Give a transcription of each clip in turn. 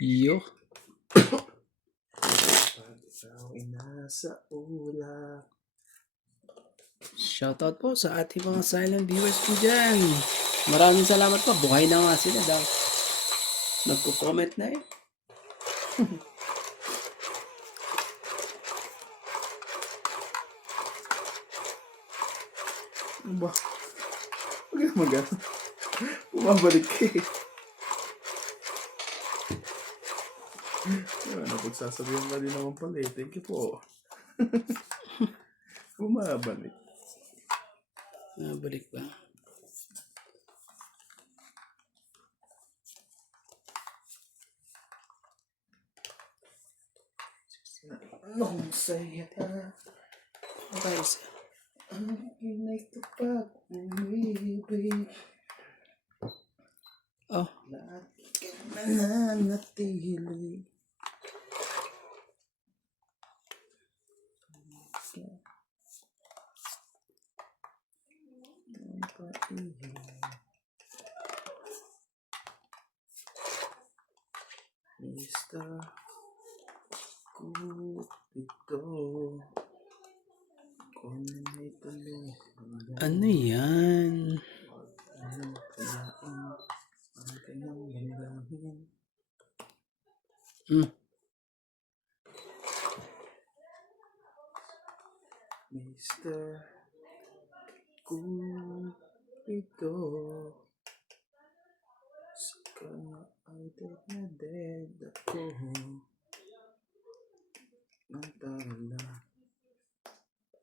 Yo. Pag ikaw ay nasa ulap. Shoutout po sa ating mga silent viewers po dyan. Maraming salamat po. Buhay na nga sila daw. Nagko-comment na eh. Ano ba? Huwag na mag-ano. Bumabalik ka eh. Napagsasabihan ka din naman pala eh. Thank you po. Bumabalik. Balik ba? Anong saya na? Okay, isa. Ang inay kapag umibig. Oh. Lagi ka mananatili. Ang pag-ibig. Mr. Cupido, kung may tanong Ano yan? ano kayain ang kanyang damdamin. Mr. Cupido, sa kanya ay dead na dead ako. Nang tagal na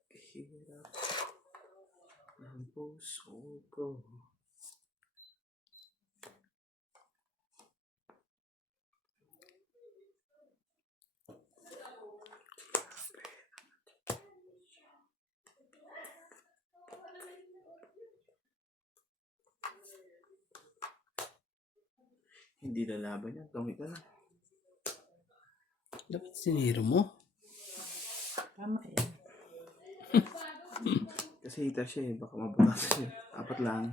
paghihirap ng puso ko. Hindi lalaban yan. Tungkol ka lang. Dapat siniro mo. Tama eh. Kasi hitter siya eh. Baka mabutasan siya. 4 lang.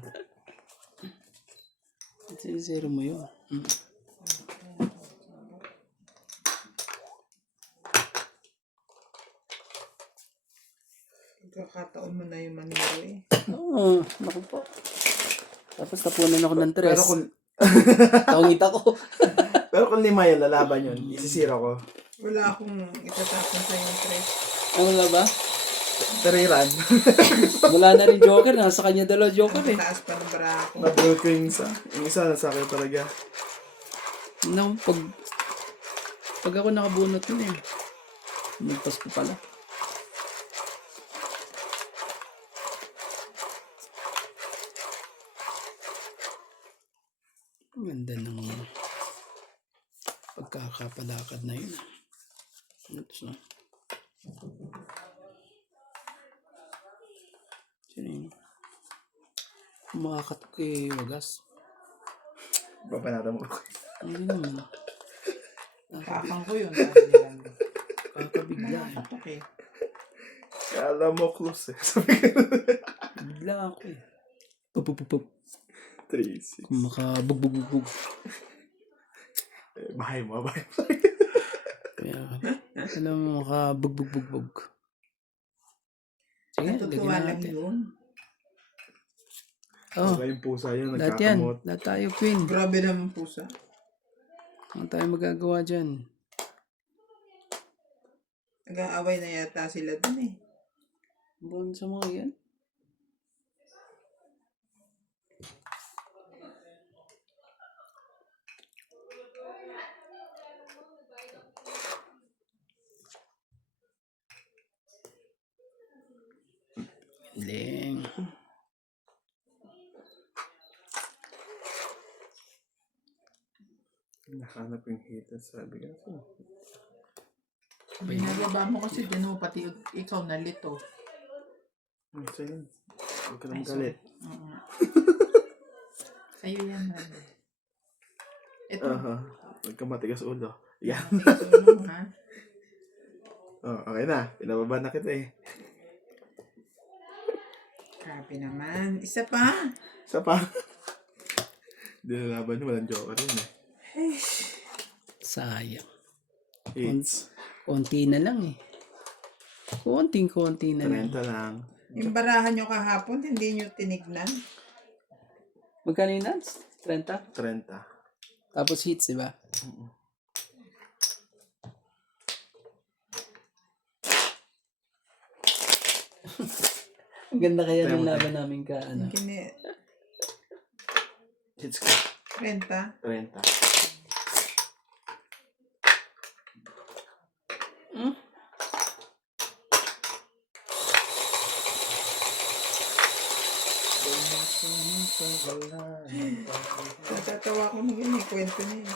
Siniro mo yun. Pagkakataon mo na yung maniro eh. Oo, naku po. Tapos tapunan ako ng tres. Pero kung, Tawangit ako. pero kung 5 yan, lalaban yun. Isisira ko. Wala akong itatapon sa yung tres. Wala ba? Tariran. Wala na rin joker. Nasa kanya dalawa joker eh. Taas pa ng bara ko. Nabroke ko yung isa. Yung isa nasa akin talaga. Naku, pag ako nakabunot yun eh. Nagpas ko pala. Ang ganda ng pagkakapalakad na yun. Oops, no? Sino yun? Makakatok kay Wagas. Papanatan mo ako. Hindi naman. Kakang ko yun. Sabi nila. Kakabigla eh. Nakatok eh. Kala mo close eh. Sabi ko. Bigla ako eh. Pupupupup. 3-6. Kung makabugbugbugbug. Bahay mo. Kaya, alam mo, makabugbugbugbug. Sige, lagyan Natutuwa lang natin. yun. Oh, Saka yung pusa yun. lahat yan. Nagkakamot. Lahat tayo, Queen. Grabe naman pusa. Ano tayo magagawa dyan? Nag-aaway na yata sila dun eh. Buwan sa mga yan. Galing. Nahanap yung hitter. Sabi ka. Binababa mo kasi din mo pati ikaw nalito. Ito yun. Huwag ka na magalit. Sa'yo yan. Ito. Huwag ka matigas ulo. Yan. Ito ha. Oh, okay na. Pinababa na kita eh. Grabe naman. Isa pa. Isa pa. Hindi na laban nyo. Walang joker yun eh. Sayang. Hits. Konti na lang eh. Konting-konti na lang. 30 lang. Yung barahan nyo kahapon, hindi nyo tinignan. Magkano yun, Nats? 30? 30. Tapos hits, di ba? Ang ganda kaya ng laban namin ka, ano? Kini, Hits ka. 30. 30. Natatawa ko nung yun, kwento niya.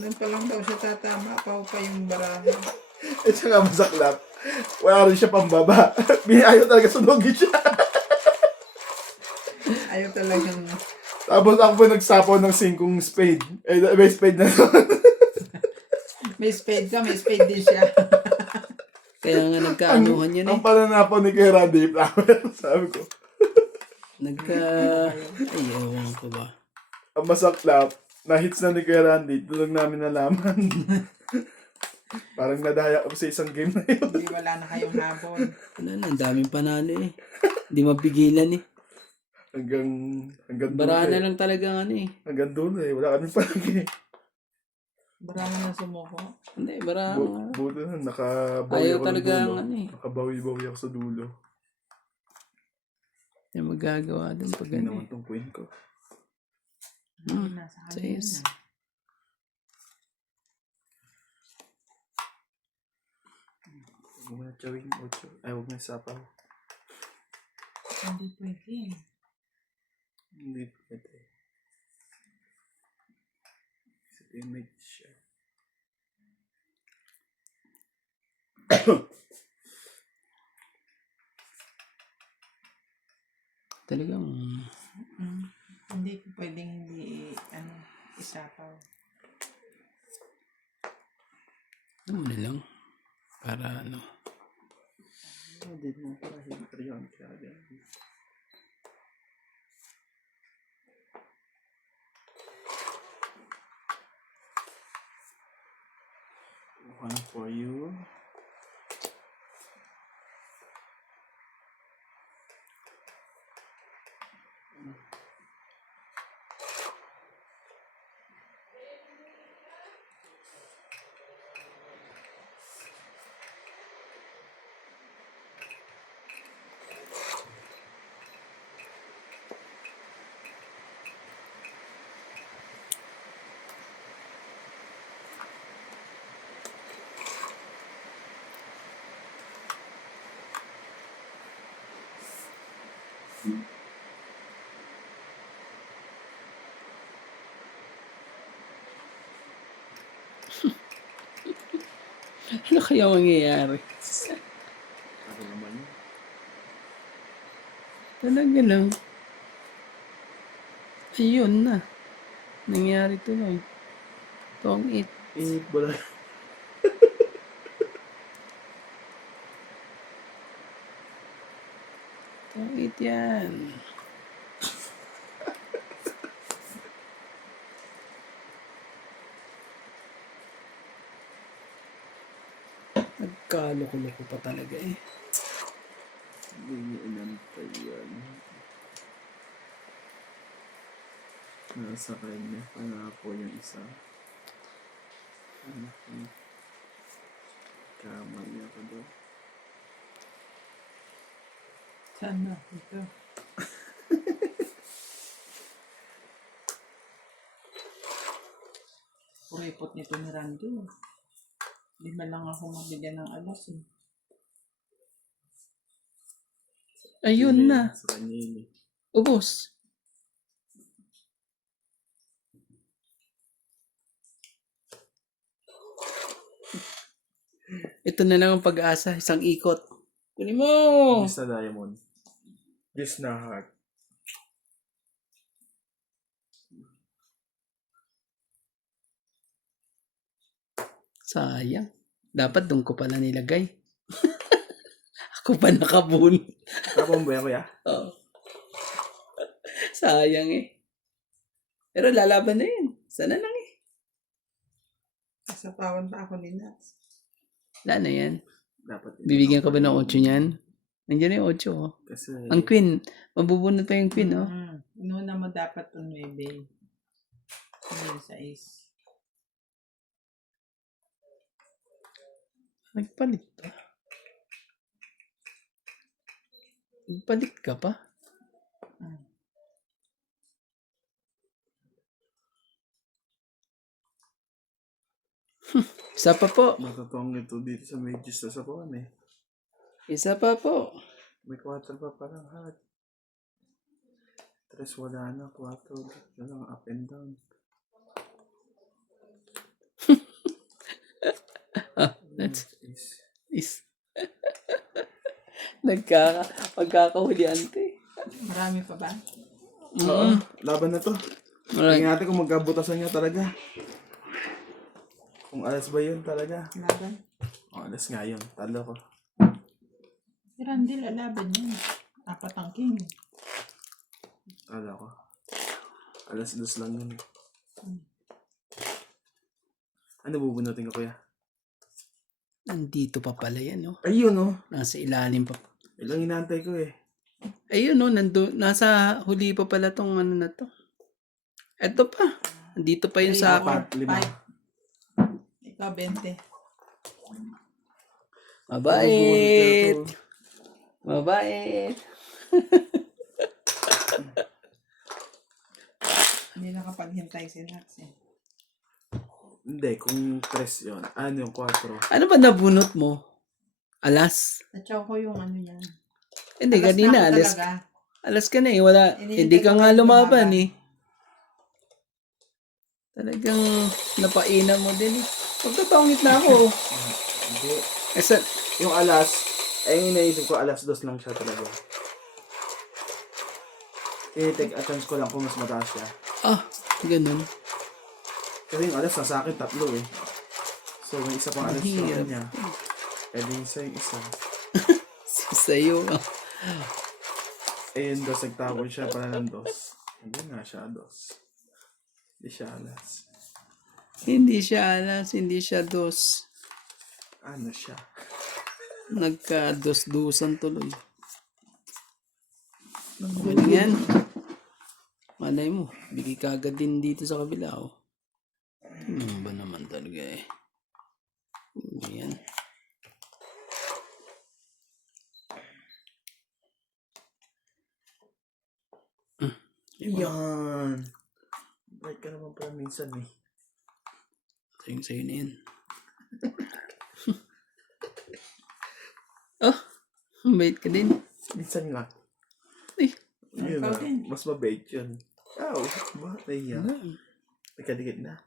Doon pa lang daw siya tatama, pa yung barahan. At saka masaklap. Wala rin siya pambaba. Ayaw talaga sunugin siya. Ayaw talagang, Tapos ako po nagsapaw ng 5 spade. Eh, may spade na doon. may spade ka, may spade din siya. Kaya nga nagkaanuhan yun eh. Ang pananapaw ni Kuya Randy Flower. Sabi ko. Ay, ewan ko ba. Ang masaklap, na-hits na ni Kuya Randy. Doon lang namin nalaman. Parang nadaya ako sa isang game na yun. Hindi wala na kayong habol. Wala na, ang daming panalo eh. Hindi mapigilan eh. Hanggang Barahan dulo na eh. lang talagang ano eh. Hanggang dulo eh. Wala kami palagi. Barahan na sumuko. Hindi, barahan. Buto na, nakabawi Ayaw ako ng talaga dulo. ang ano eh. Nakabawi-bawi ako sa dulo. May magagawa dun pag Hindi ano naman eh. tong queen ko. Nasa kanila Sayos. na. Huwag mo na chawin 8. Ay, huwag na sapaw. Hindi pwede. Hindi pwede. Sa image siya. Talagang, Hindi ko pwedeng hindi, isapaw. ano mo na lang. Para ano. Hindi mo para hindi yun. Kaya ganun. One for you. Ano kaya mangyayari? Ako naman yun. Talaga lang. Ayun na. Nangyari tuloy. Tong it. Wala. Tong it yan. Nagkaloko-loko pa talaga eh. Hindi niya inantay yan. Nasa kanya. Panapo yung isa. Kamay niya ka daw. Saan na? Ito. Kuripot nito ni Randy. Hindi man lang ako mabigyan ng alas eh. Ayun na. Sa kanya yun eh. Ubus. Ito na lang ang pag-asa. Isang ikot. Kunin mo! Gis na diamond. Gis na heart. Sayang. Dapat doon ko pala nilagay. Ako pa nakabun. Kapang ba yan kuya? Oo. Sayang eh. Pero lalaban na yun. Sana lang eh. Sasapawan pa ako ni Nats. Wala na yan. Dapat Bibigyan ka ba ng 8 niyan? Nandiyan na yung 8, oh. Kasi, Ang queen. Mabubunot pa yung queen, oh. Inuna mo dapat itong 9. Ngayon sa is. Nagpalit pa. Nagpalit ka pa? Isa pa po. matutong ito dito sa medyo sa sapawan eh. Isa pa po. May 4 pa parang hat. 3 wala na, 4 na lang up and down. That's Is, is. Pagkakahulian to eh. Marami pa ba? Oo, laban na to. Alright. Tingnan natin kung magkabutasan niya talaga. Kung alas ba yun talaga? Laban. O, alas nga yun. Talo ko. Si Randy, lalaban yun. 4 ang king. Talo ko. Alas 2 lang yun. Ano bubunutin ko kuya? Nandito pa pala yan, oh. Ayun oh. Nasa ilalim pa. Ilang inaantay ko eh. Ayun, oh. Nasa huli pa pala tong ano na to. Eto pa. Nandito pa yun sa akin. 4, 5. 5. Ikaw, 20. Mabait. Mabait. Hindi nakapaghintay si Nats eh. Hindi, kung 3 yun. Ano yung 4? Ano ba nabunot mo? Alas? Natsaw ko yung ano yan. Hindi, Alas kanina. na ako Alas, talaga. alas ka na eh. Wala. Hinihintay Hindi ka ko nga kayo lumaban lumaban. eh. Talagang napainan mo din eh. Pagkatangit na ako. Hindi. Esa, Yung alas, ay yung naisip ko alas 2 lang siya talaga. Take a chance ko lang kung mas mataas siya. ganun. Kasi yung alas sa akin 3 eh. So may isa pang alas sa Mahirap. kanya. Pwede yung sa yung isa. Sa'yo. Ayun dos, nagtapon siya para ng 2. Hindi nga siya 2. Hindi siya alas. Hindi siya alas. Hindi siya dos. Ano siya? Nagka-dos-dusan tuloy. Ano yan? Malay mo. Bigay ka agad din dito sa kabila. Oh. Ano ba naman talaga eh. Yan. Yan. Right ka naman pala minsan eh. Sa'yo na yan. Bait ka din. Minsan nga. Ay, Yun Ikaw na. din. Mas mabait yun. Ow, ba? Nahiya. Nagkadigit na.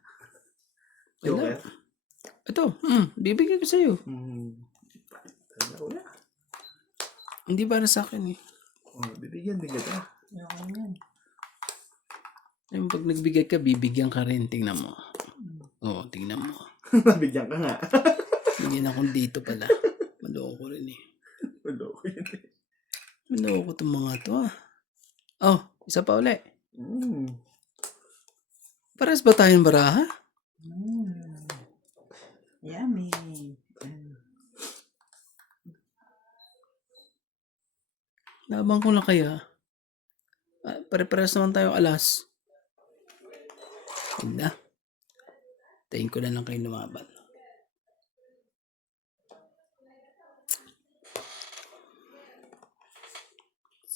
Wala. Joker. Ito, bibigyan ko sa'yo. Tanda ko na. Hindi para sa akin eh. Oh, bibigyan din kita. Yung yan. Yung pag nagbigay ka, bibigyan ka rin. Tingnan mo. Oo, tingnan mo. Nabigyan ka nga. Bigyan akong dito pala. Maloko rin eh. Wala ko yun eh. Maloko itong mga to ah. Oh, isa pa uli. Pares ba tayong baraha? Yummy. Laban ko na kaya. Pare-pares naman tayo alas. Huwag na. Tayin ko na lang kayo lumaban.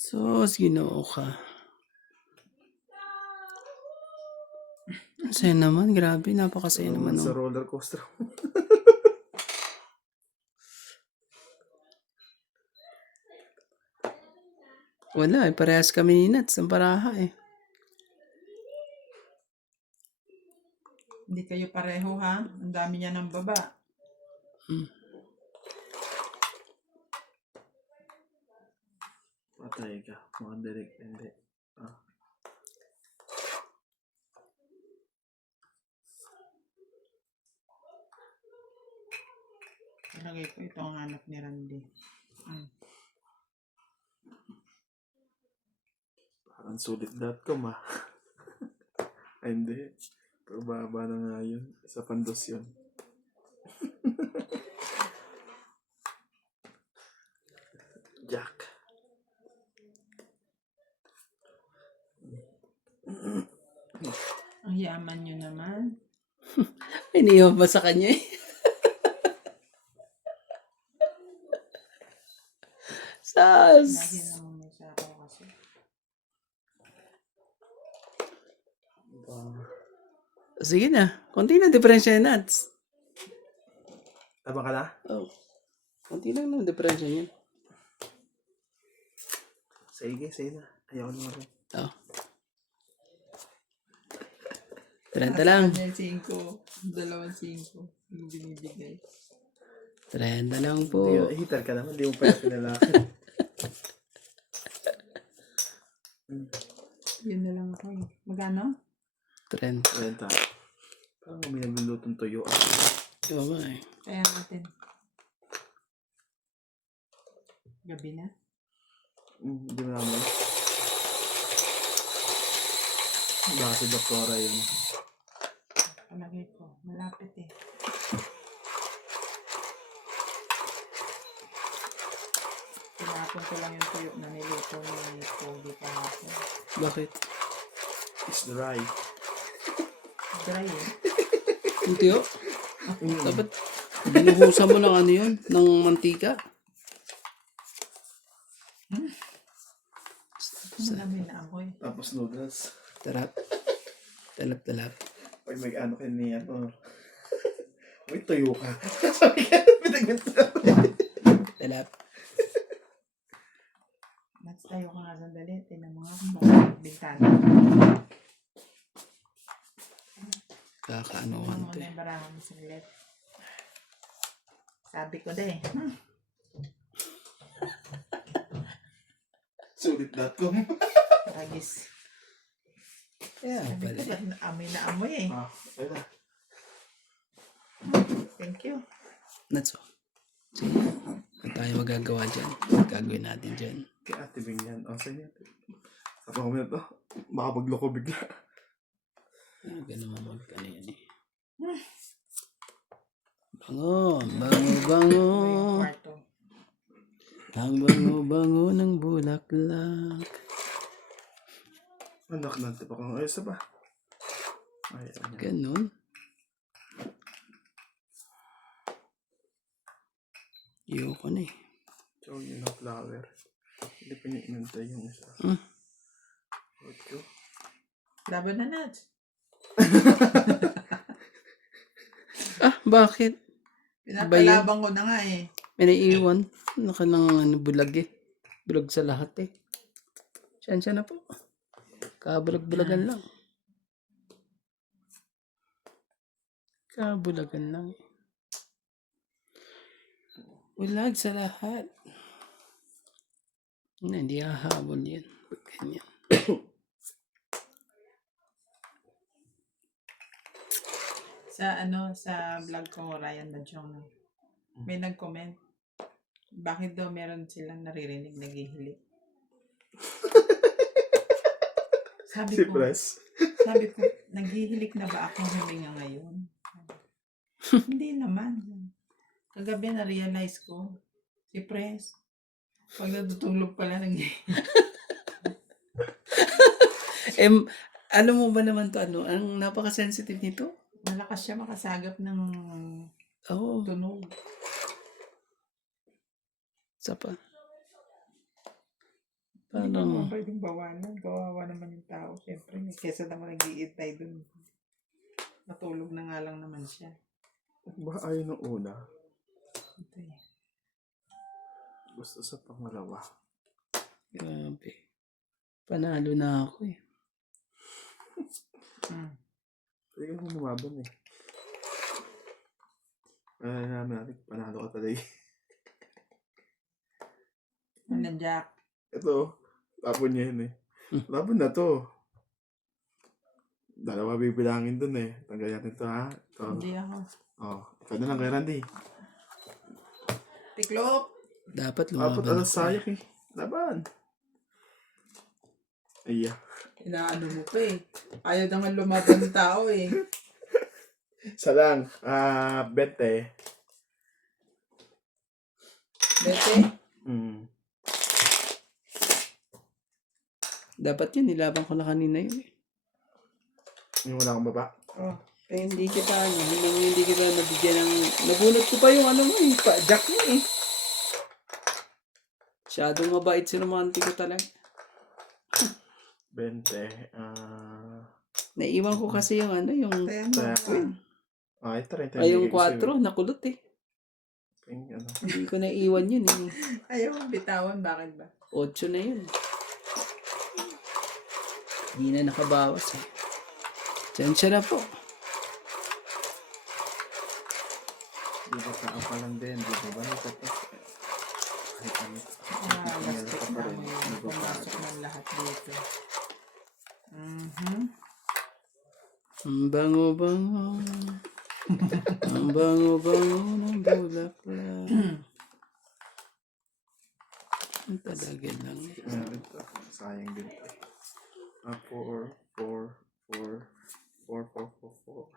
Sos, ginoo ka. Saya naman, grabe. Napakasaya naman. Sa Oh. roller coaster. Wala eh, parehas kami ni Nats ng paraha eh. Hindi kayo pareho ha. Ang dami niya ng baba. Patay ka. Mga direct. Hindi. Ilagay ko ito ang hanap ni Randy. Parang sulit.com ah. Ay, hindi. Pero baba na nga yun. Sa pandos yun. Jack. Ang yaman nyo naman. Iniwan ba sa kanya eh? Lagi Sas! naman may sapaw kasi. Sige na. Konti na diferensya yan, Nats. Tama ka na? Oh. Konti lang naman diferensya yan. Sige na. Ayaw na rin. Oh. 30 lang. Kanya 5. 2 5. Yung binibigay. 30 lang po. Hitar ka naman, di mo pa yung pinalaki. Yun na lang ako eh. Magano? 30. Renta. Parang may naglulutong tuyo. Diba ba eh? Kaya natin. Gabi na. Hindi mo naman. Baka si Doktora yun. Palagay ko. Malapit eh. Tinapon ko lang yung tuyo na niluto ni Cody kahapon. Bakit? It's dry. Dry eh. Yung tiyo? Dapat binuhusan mo ng ano yun? Ng mantika? Marami na ako eh. Tapos noodles. Tarap. Talap. Pag may ano kayo ni ano. May tuyo ka. Sabi ka, pinagminta. Talap. Mas tayo ka nga sandali. Tinan mo nga kung bakit bintana. Kakaano Ano ko mo to na eh. yung barahan mo saglit. Sabi ko eh. Sulit.com. Ragis. Kaya Sabi pala ko, eh. ba't amoy na amoy eh. Ayun na. Thank you. Natso. Sige. Ano tayo magagawa dyan? Gagawin natin dyan. Kaya Ate Bing yan. O, sa'yo yan. Sabi ko to. Baka magloko bigla. Ganun mo ano yan eh. Bango. Yung kwarto. Ang bango ng bulaklak. Anak natin pa kung ayos na ba? Ayan. Ganun. Iyoko na eh. So, yun ang flower. Hindi pa niya inantay yung isa. Hmm. Ocho. Laban na Nats. Bakit? Pinapalabang ko na nga eh. May naiiwan. Naka ng bulag eh. Bulag sa lahat eh. Siya na po. Kabulag-bulagan lang. Kabulagan lang. Bulag sa lahat. Hindi hahabol yan. Ba't ganyan? Sa vlog ko, Ryan Majong, may nag-comment. Bakit daw meron silang naririnig naghihilik? Si Press. Sabi ko, naghihilik na ba akong huminga ngayon? Hindi naman. Kagabi na-realize ko, si Press, pag natutulog pala naghihilik. Alam mo ba naman to ano? Ang napaka-sensitive nito? Malakas siya makasagap ng Oo. tunog. Isa pa. Hindi naman Parang, pwedeng bawalan. Kawawa naman yung tao. Siyempre, kesa naman nag-iitay dun. Matulog na nga lang naman siya. Ba ayaw ng una? Ito eh. Gusto sa pangalawa. grabe. Panalo na ako eh. Pwede ka lumaban eh. Namin natin, panalo ka talaga. Ano, Jack? Ito, tapon niya yun eh. Laban na to. Dalawa bibilangin dun eh. Tanggal natin to ha. Ito. Hindi ako. Oh, ikaw na lang kay Randy. Tiklop! Dapat Apat lumaban alas sayok eh. Laban. Iya. Inaano mo pa eh. Ayaw naman lumaban ng tao eh. Isa lang. 20. Bete? Mm. Dapat yun, nilaban ko na kanina yun eh. Yung wala akong baba. Oh. Eh, hindi kita, hindi kita nabigyan ng... Nabunot ko pa yung ano mo eh, jack mo eh. Masyadong mabait si Romantiko talaga. 20. Naiwan ko kasi yung ano, yung... Kaya mo. Ito rin. Ay, yung 4, nakulot eh. Ano. Hindi ko naiwan yun eh. Ayaw mong bitawan. Bakit ba? 8 na yun. Hindi na nakabawas eh. Tensya na po. Di ba tao pa lang din? Di ba ba? Kahit ano. Bastos na mo yun. Pumasok ng lahat dito. Ang bango-bango. Ang bango-bango ng bulaklak. Ang talaga lang. Sayang din. 4, 4, 4, 4, 4, 4, 4.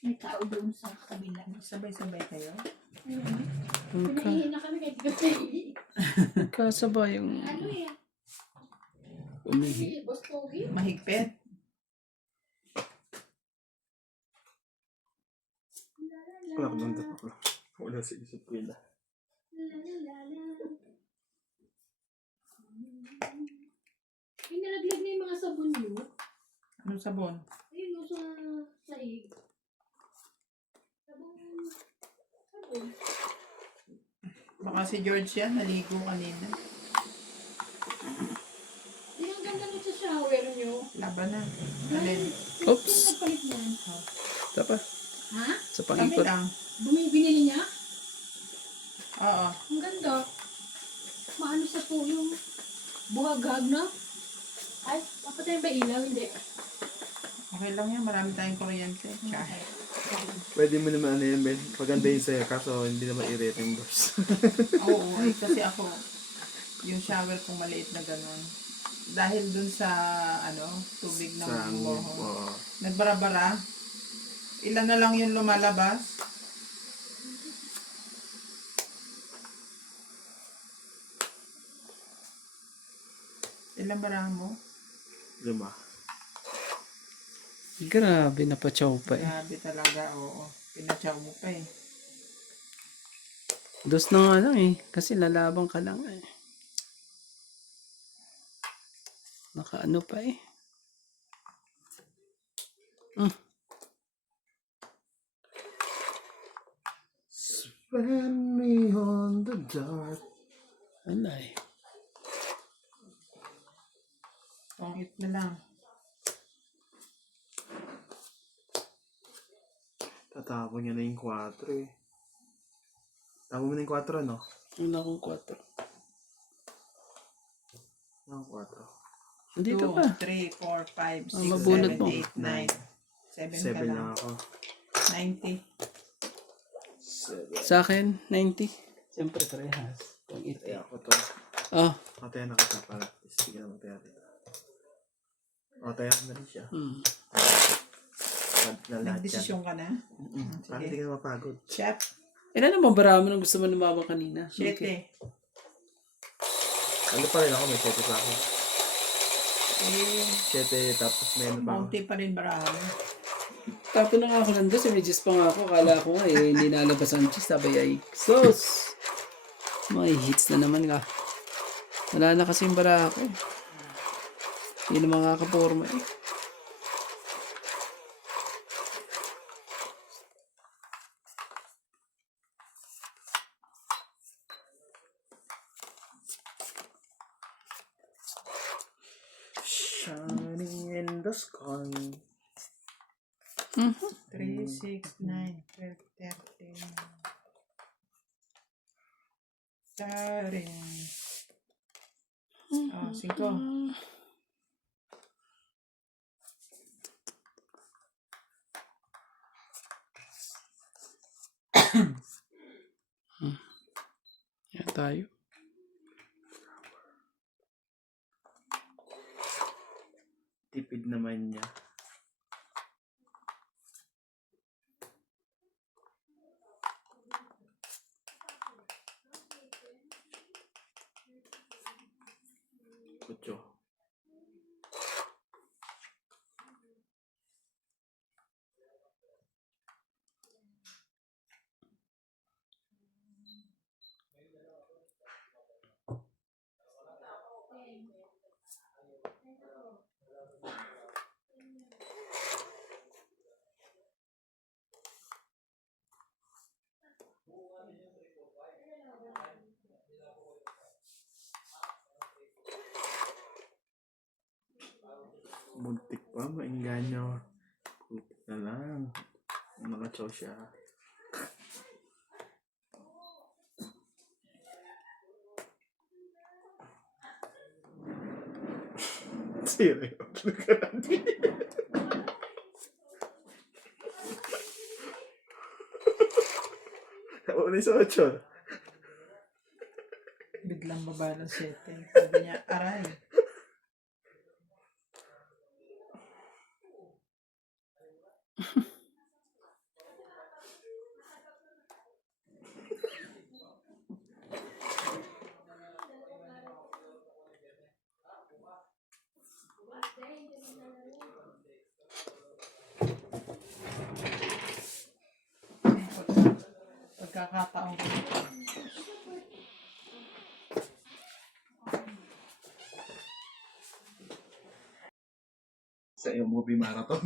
May tao doon sa kabila. Sabay-sabay kayo? Pinahihin na kami kahit gabi. Kasabay yung... Ano eh? Umihi. Boss Pogi? Mahigpit? Wala ko doon dito. Wala sa isip ko yun. May nalaglag na yung mga sabon nyo. Anong sabon? Ayun o sa saig. Sabon. Baka si George yan. Naligo kanina. Di ang ganda nyo sa shower nyo. Laban na. Alin? Oops. Sino nagpalit yan? Ito pa. Ha? Sa Kami pangikot. lang. Binili niya? Oo. Ang ganda. Maano sa po yung buhagag na? Ay, papatayin ba ilaw? Hindi. Okay lang yan. Marami tayong kuryente. Kahit. Pwede mo naman ano yan, Ben. Pagandahin sa'yo, kaso hindi naman i-reimburse. Oo. Kasi ako, yung shower kong maliit na ganun. Dahil dun sa, tubig ng Sa boho. oo. Nagbara-bara. Ilan na lang yung lumalabas. Ilan barahan mo? 5. Grabe, napatsaw pa eh. Grabe talaga, oo. Pinatsaw mo pa eh. Dos na nga lang eh. Kasi lalabang ka lang eh. Nakaano pa eh. Spend me on the dark. Wala eh. Pangit na lang. Tatapon niya na yung 4 eh. Tapon mo na yung 4, no? Wala akong 4. Ang 4. Dito 2, pa. 3, 4, 5, 6, mabunot 7, mo. 8, 9. 7 ka 7 lang. lang ako. 90. 7. Sa akin, 90. Siyempre, parehas. Pang Kaya ako to. Ah. Mataya na kita para. Sige na mataya dito. Mataya na rin siya. Na lahat yan. Nagdesisyon ka na? Para hindi ka na mapagod. Chef, Ilan naman barami nung gusto mo lumabang kanina? 7. Ano pa rin ako, may 7 pa ako. Eh, 7 tapos may ano pa ako. Monty pa rin barahan. Tapo na nga ako nandun. May cheese pa nga ako. Kala ko nga eh, hindi nalabas ang cheese. Sabi ay, sus! May hits na naman ka. Wala na kasi yung bara ako eh. Hindi na makakaporma eh. Shining in the sky. 3, 6, 9, 12, 13. 13. 5. Yan tayo. Tipid naman niya. Ocho. Muntik pa, mainganyo. Puti na lang. Nakachaw siya. Seryoso ka natin. Ako na sa 8. Biglang baba ng 7. Sabi niya, aray. Pagkakataon ko. Sa iyong movie marathon.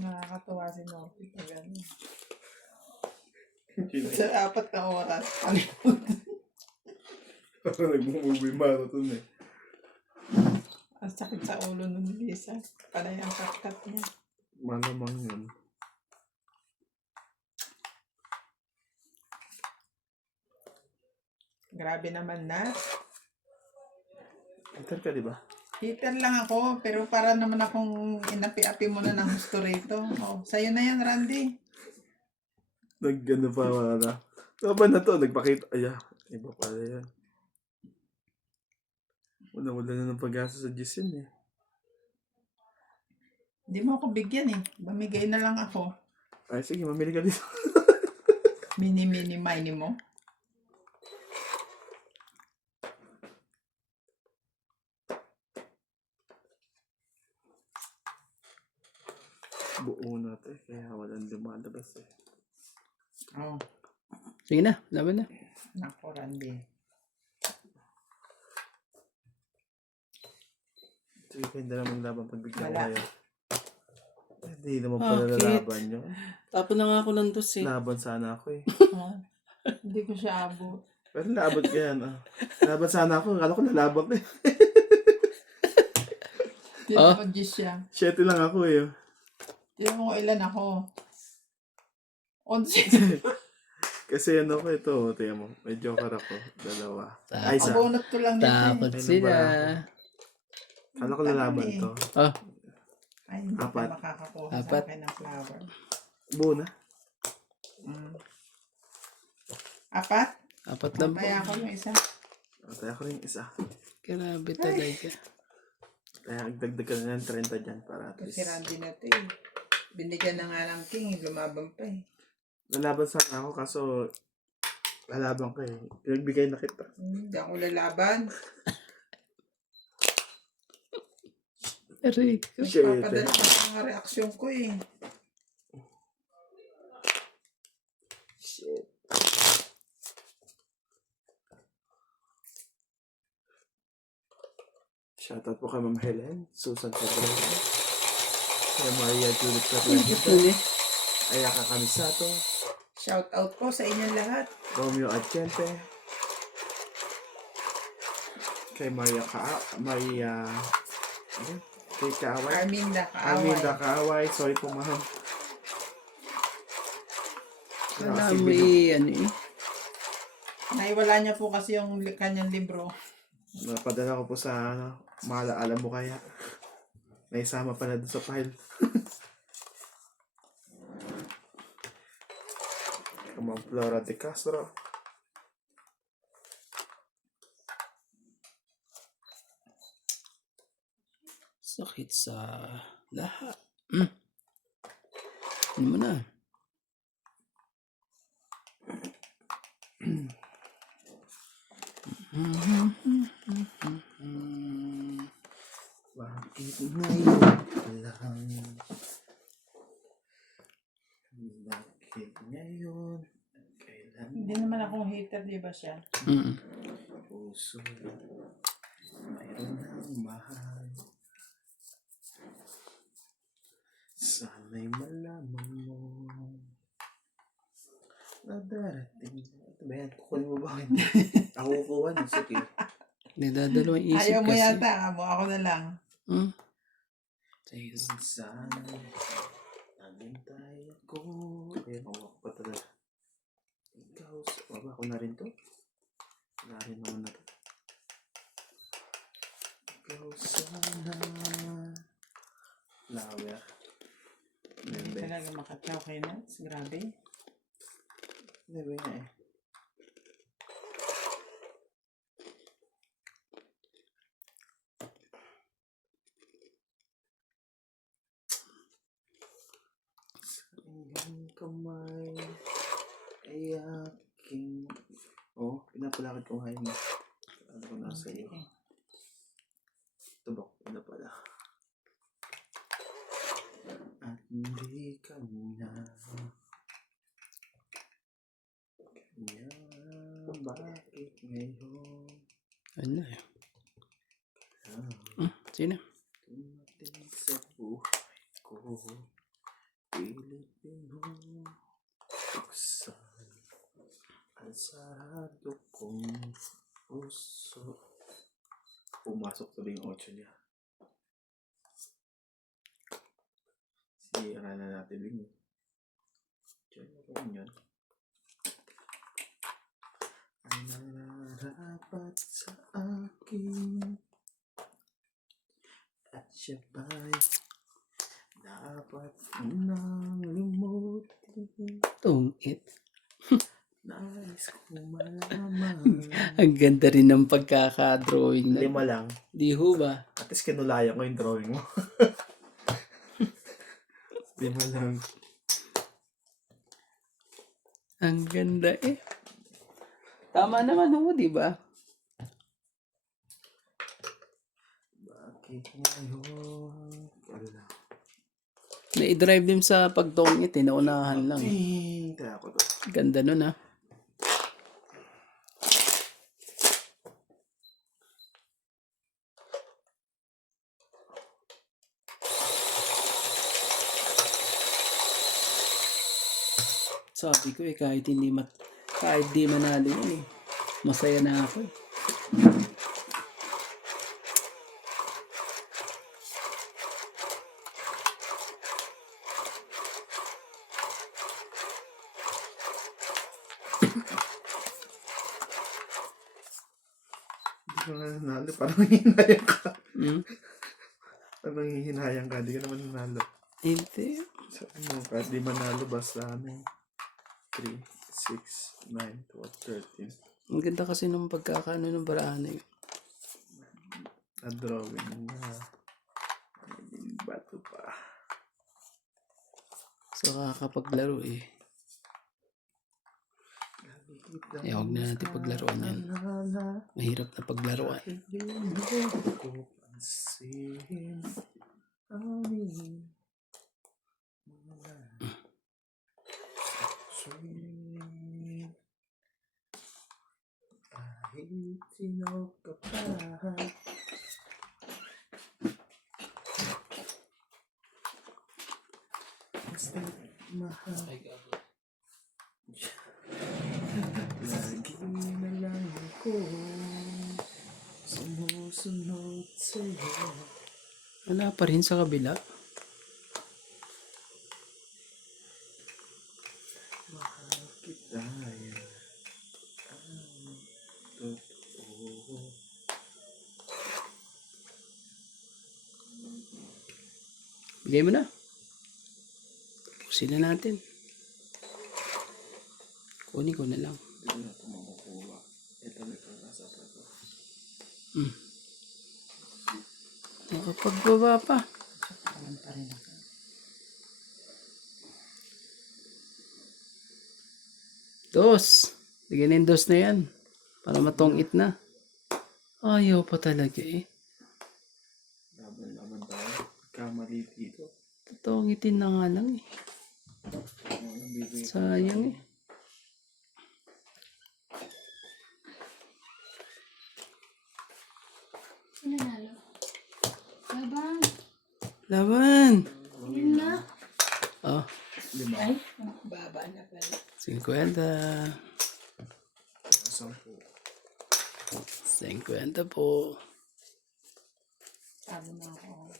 Nakakatuwa si Norty pag ano. Sa 4 na oras. Parang nag-movie marathon eh. Ang sakit sa ulo ng Lisa. Panay ang kat-kat niya. Malamang yun. Grabe naman na. Enter ka, di ba? Heater lang ako, pero para naman akong inapi-api mo na ng gusto rito. Oh, sa'yo na yan, Randy. Nag-ano pa wala. Laban na to, nagpakita. Ay, iba pala yan. Wala na ng pag-asa sa Diyos yun eh. Hindi mo ako bigyan eh. Mamigay na lang ako. Ay, sige, mamili ka dito. Mini, mini mo. Buo na to eh, kaya walang lumalabas eh. Oh, Sige na, laban na. nako, Randy. Sige, hindi naman laban pag bigyan ko Wala. kayo. Hindi naman pala Bakit? lalaban nyo. Tapon na nga ako ng dos eh. Laban sana ako eh. Oh, hindi ko siya abot. Pero laban ka yan ah. Laban sana ako, akala ko lalaban ko eh. Tiyan Oh. mo, Diyos siya. 7 lang ako eh. Tiyan mo ilan ako. 11. Kasi ano ko ito, tingnan mo. May joker ako. 2. Ay, isa. Abunot ko lang nito eh. Takot Ano sila. ba? Akala ko lalaban to. Oh, Ay, hindi 4. ka makakakuha sa 4. akin ng flower. Buo na. 4? 4 lang po. Kaya ako yung isa. Kaya ko rin isa. Grabe talaga. Kaya agdagdag ka na ng 30 dyan para at Kasi least. Randy na ito eh. Binigyan na nga ng king, lumaban pa eh. Lalaban sana ako kaso lalaban ko eh. Pinagbigay na kita. Hindi ako lalaban. Aray. Shit. Papadala ka sa mga reaksyon ko eh. Shit. Shoutout po kay Ma'am Helen, Susan Cabrera, kay Maria Judith Carlagita, Ano eh? Ayaka Kamisato, Shout out po sa inyong lahat. Romeo Adjente, kay kay Kaaway, Arminda Kaaway. Arminda Kaaway, sorry po ma'am. Wala mo ano eh. Naiwala niya po kasi yung kanyang libro. Napadala ko po sa Maalaala mo kaya. Naisama pala doon sa file. Kamang Flora de Castro. Sakit sa lahat. Ano mo na? Bakit ngayon lang? Bakit ngayon? Kailan Hindi naman akong hater, di ba siya? puso mayroon ng mahal? Sana'y malaman mo na darating. Ito ba yan? Kukunin mo ba? Ako kukuha ng sige. Nadadalawang isip Ayaw mo kasi. yata, amo. Ako na lang. Sige. Minsan, naghintay ako. Ayan, ako pa talaga. Ikaw, baba ko na rin to. Wala rin naman na to. Ikaw sana. Flower. Hindi talaga makatsaw kay Nats. Grabe. Hindi ba yun eh. Sa iyong kamay ay aking... Oh, pinapalakad ko ngayon mo. Ano ko nasa iyo? Tubok ko na pala. At hindi ka na. Kanya, bakit ngayon? Ano eh. Sino? Tumating sa buhay ko. Pilit mo buksan ang sarado kong puso. Pumasok sabi yung 8 niya. Sira na natin Bing. Diyan ako rin yun. Ang nararapat sa akin at siya ba'y dapat nang limutin. Tungit. Nais ko malaman. Ang ganda rin ng pagkaka-drawing na. 5 lang. Di ho ba? At least kinulayan ko yung drawing mo. 5 lang. Ang ganda eh. Tama naman ho, di ba? Bakit ngayon? Wala. Na-drive din sa pagtungit eh. Naunahan lang. Kaya ako to. Ganda nun ah. Sabi ko eh, kahit di manalo yun eh. Masaya na ako eh. Hindi ka nga nanalo. Parang hihinayang ka. Parang hihinayang ka. Hindi ka naman nanalo. Hindi. Sabi mo, kahit di manalo, basta 3, 6, 9, 12, 13. Ang ganda kasi nung pagkakaano ng baraan eh. Na drawing na. Naging bato pa. So kakapaglaro eh. Eh, huwag na natin paglaruan yan. Mahirap na paglaruan. Hindi mo ko pansin. Amin. Sweet. Kahit sino ka pa. Basta mahal. Lagi na lang ako sumusunod sa'yo. Wala pa rin sa kabila. Mahal Bigay mo na. Pusin na natin. Kunin ko na lang. Hindi ko na ito makukuha. Ito may pagkasa pa ito. Nakapagbaba pa. Alam pa rin ako. Dos. Bigyan na yung dos na yan. Para matongit na. Ayaw pa talaga eh. Laban tayo. Kamali dito. Tatongitin na nga lang eh. Ang bibigay. Sayang eh. Sino nalo? Labang. Laban. Yun na. Oh, Lima. Ay, baba na pala. 50. 10. 50 po. Sabi na ako.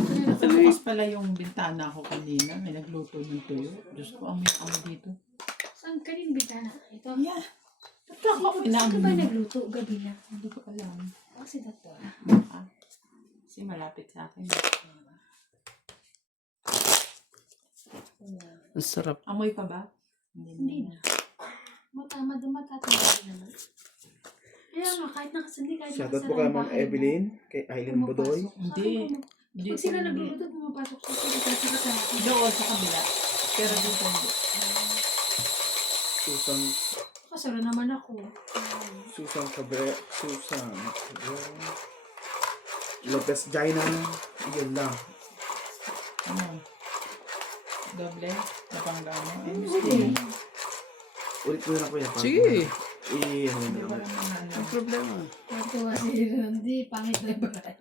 Sino na? Bukas pala yung bintana ko kanina. May nagluto ng tuyo. Diyos ko, amoy dito. Saan ka rin bitana? Ito. Yeah. Ito ako, Saan ka ba inaano. nagluto? Gabi na. Hindi ko alam. Kasi doktor. Ah, kasi malapit sa akin. Ang sarap. Amoy pa ba? Hindi na. Matama doon matatanda naman. Kaya nga, kahit nakasandi, kahit Shoutout po nakasara kay ang Ma'am bahay mo, Evelyn, kay Aileen Budoy. pumapasok. Hindi. Hindi Pag sila ko- nagluluto, pumapasok sa sila sa akin. Doon sa kabila. Pero dito hindi. Susan, Kasara naman ako. Susan Cabrera, Susan Lopez Jaina. Iyan lang. Ano? Doble? Napanggano? Hindi. Ulit mo na kuya. Sige. Ano Hindi na ko naman ano. Ang problema. Natuwa si Randy, pangit na yung bahay.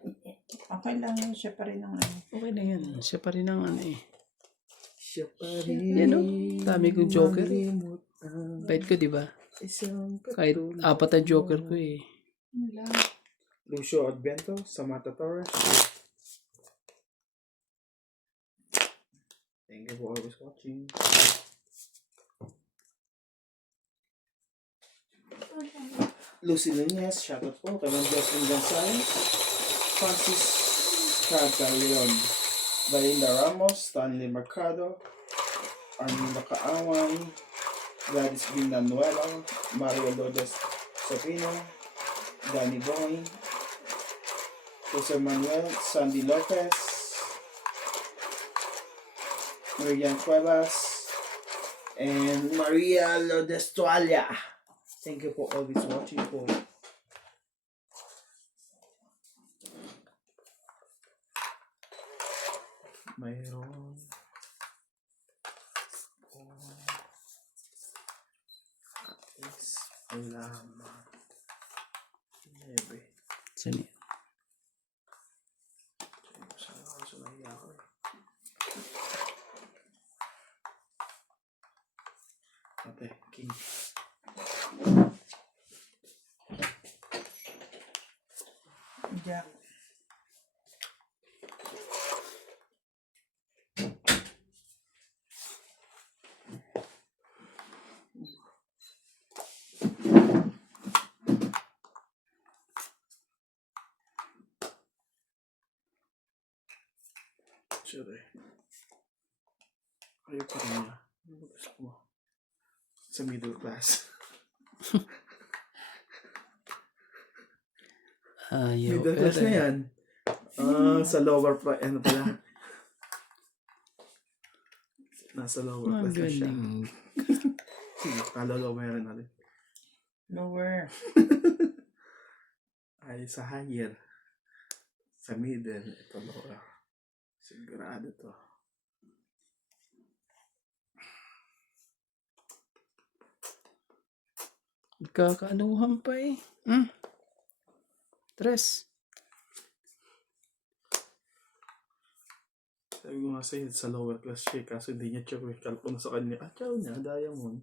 Okay lang yun. Siya pa rin ang ano. Okay na yan. Siya pa rin ang ano eh. Siya pa rin. Yan o. Dami kong joker eh. Malimutan. Bait ko, di ba? Isang Kahit katulad 4 na joker ko mo. eh. Yun lang. Lucio Advento, Samantha Torres. Thank you for always watching. Lucy Nunez, shoutout po. Kay Ma'am Jocelyn Gonzalez. Francis Cagaleon. Valinda Ramos, Stanley Mercado. Arminda Kaaway. Gladys Villanueva. Mario Lourdes Sopino. Danny Boy. Jose Manuel. Sandy Lopez. Marian Cuevas. And Maria Lourdes Tualia. Thank you for always watching po. Mayroon. Atis. Alaman. Nebe. Saan yan? Saan ako sumaya ako eh. Ate, king. Jack. Sure. Ayaw pa rin niya. Ano gusto mo? Sa middle class. Ayaw Middle ka class na rin. yan. Sa lower ano pala? Nasa lower class na siya. Magaling. Sige, kaloloweran natin. Lower. Ay, sa higher. Sa middle. Ito lower. Sigurado to. Kakaanuhan pa eh. Tres. Sabi ko nga sa'yo, sa lower class siya, kaso hindi niya chow eh. Kalpon sa kanya, chow niya, diamond.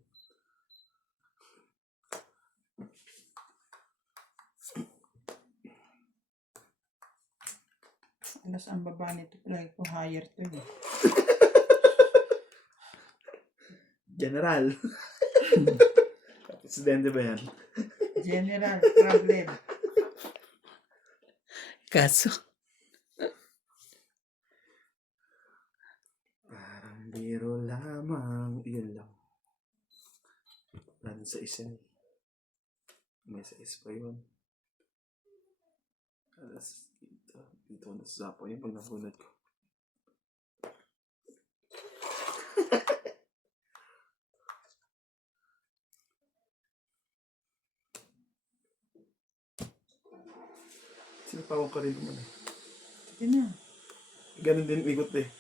Alas ang baba nito. Palagi ko higher to eh. General. Presidente ba yan? General problem. Kaso, Biro lamang. Yun lang. Nandun sa isa eh. May sa isa pa yun. Alas dito. Dito nasasapaw yun pag nabunod ko. Sinapawang ka rin naman eh. Sige na. Ganun din ikot eh.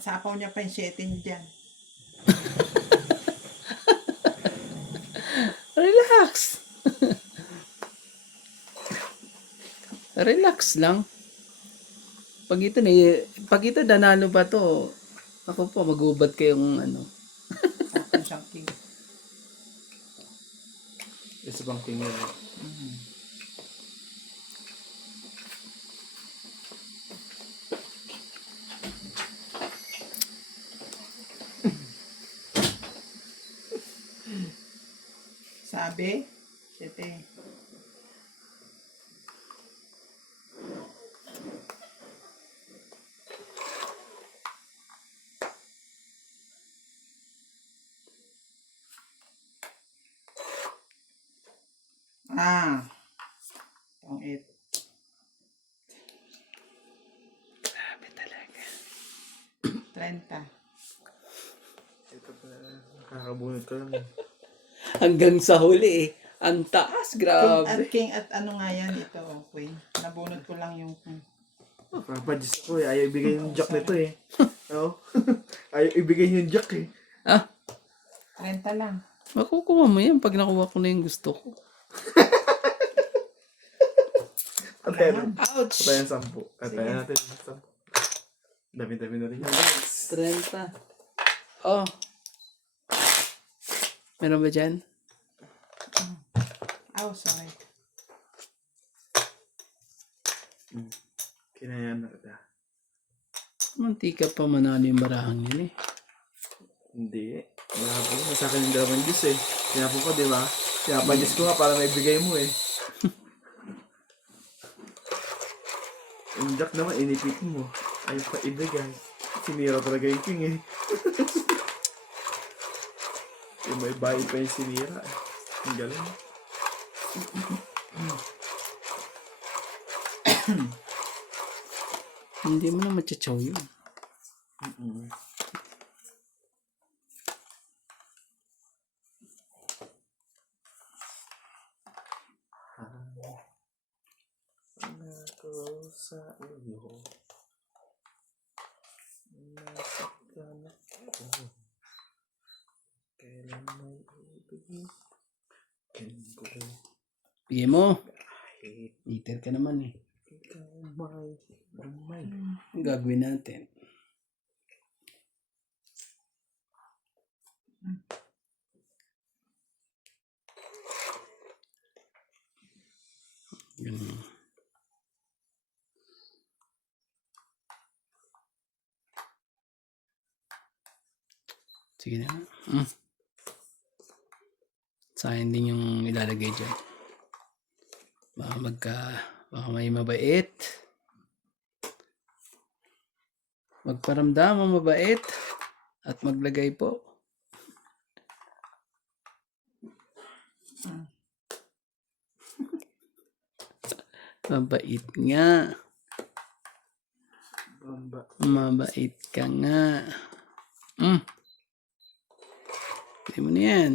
Sapaw niya pa yung 7 dyan. Relax. Relax lang. Pag ito nanalo ba to, ako po magubat kayong ano. Sapaw siyang king. Isa bang king yun eh. Sabi? 7. Pang 8. Grabe talaga. 30. Ito pa. Nakakabunod ka lang eh. Hanggang sa huli eh. Ang taas, grabe. King at ano nga yan ito, queen. Nabunod ko lang yung Papadjust ako eh. Ayaw ibigay yung jack nito eh. Oo. Ayaw ibigay yung jack eh. Ah, 30 lang. makukuha mo yan pag nakuha ko na yung gusto ko. Patayan. Ouch! Patayan 10. Patayan natin 10. Dami-dami na rin yan guys. 30. Oh. Meron ba dyan? Oh, sorry. Kinayaan na kita. Mantika pa manalo yung barahang yun eh. Hindi. Wala po. Sa akin yung dalawang juice eh. Sinapo ko, di ba? Sinapadjust ko nga para maibigay mo eh. Yung jack naman, inipit mo. Ayaw pa ibigay. Sinira talaga yung king eh. Yung may bayi pa yung sinira eh. Ang galing. Hindi mo na matchachaw yun. Ako sa iyo. Nasaktan ako. Kailan may ibigin? Kailan ko Bigay mo. kahit Eater ka naman eh. ikaw may lumay. Ang gagawin natin. Yun. Sige na. Sayang din yung ilalagay dyan. Baka may mabait. Magparamdam ang mabait. At maglagay po. Mabait nga. Bamba. Mabait ka nga. Hindi mo na yan.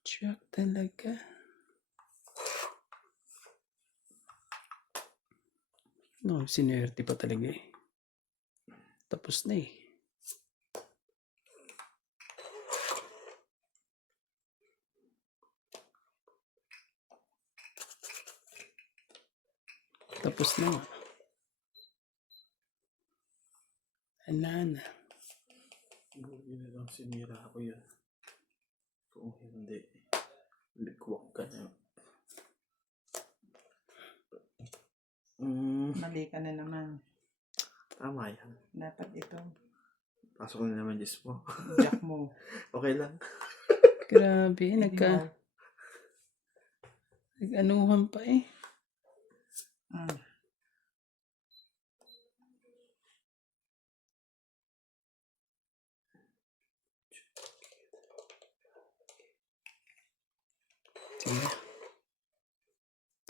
Check talaga. No, sinuwerte pa talaga eh. Tapos na eh. Tapos na nga. Wala na. Buti na lang sinira ko yun. Kung hindi, likwak ka na. Mali ka na naman. Tama yan. Dapat ito. Pasok na naman Diyos mo. Jack mo. Okay lang. Grabe, nag-anuhan pa eh.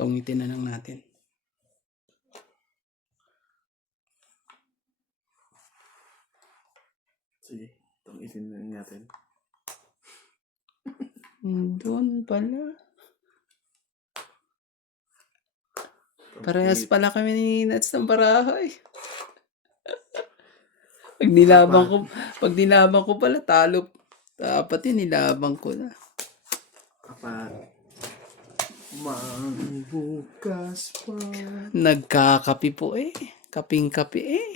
Tungitin na lang natin. Sige, itong itin na natin. Doon pala. Parehas pala kami ni Nats ng barahay. Pag nilabang ko pala, talo. Dapat yun, nilabang ko na. Apat. Magbukas pa. Nagkakapi po eh. Kaping-kapi eh.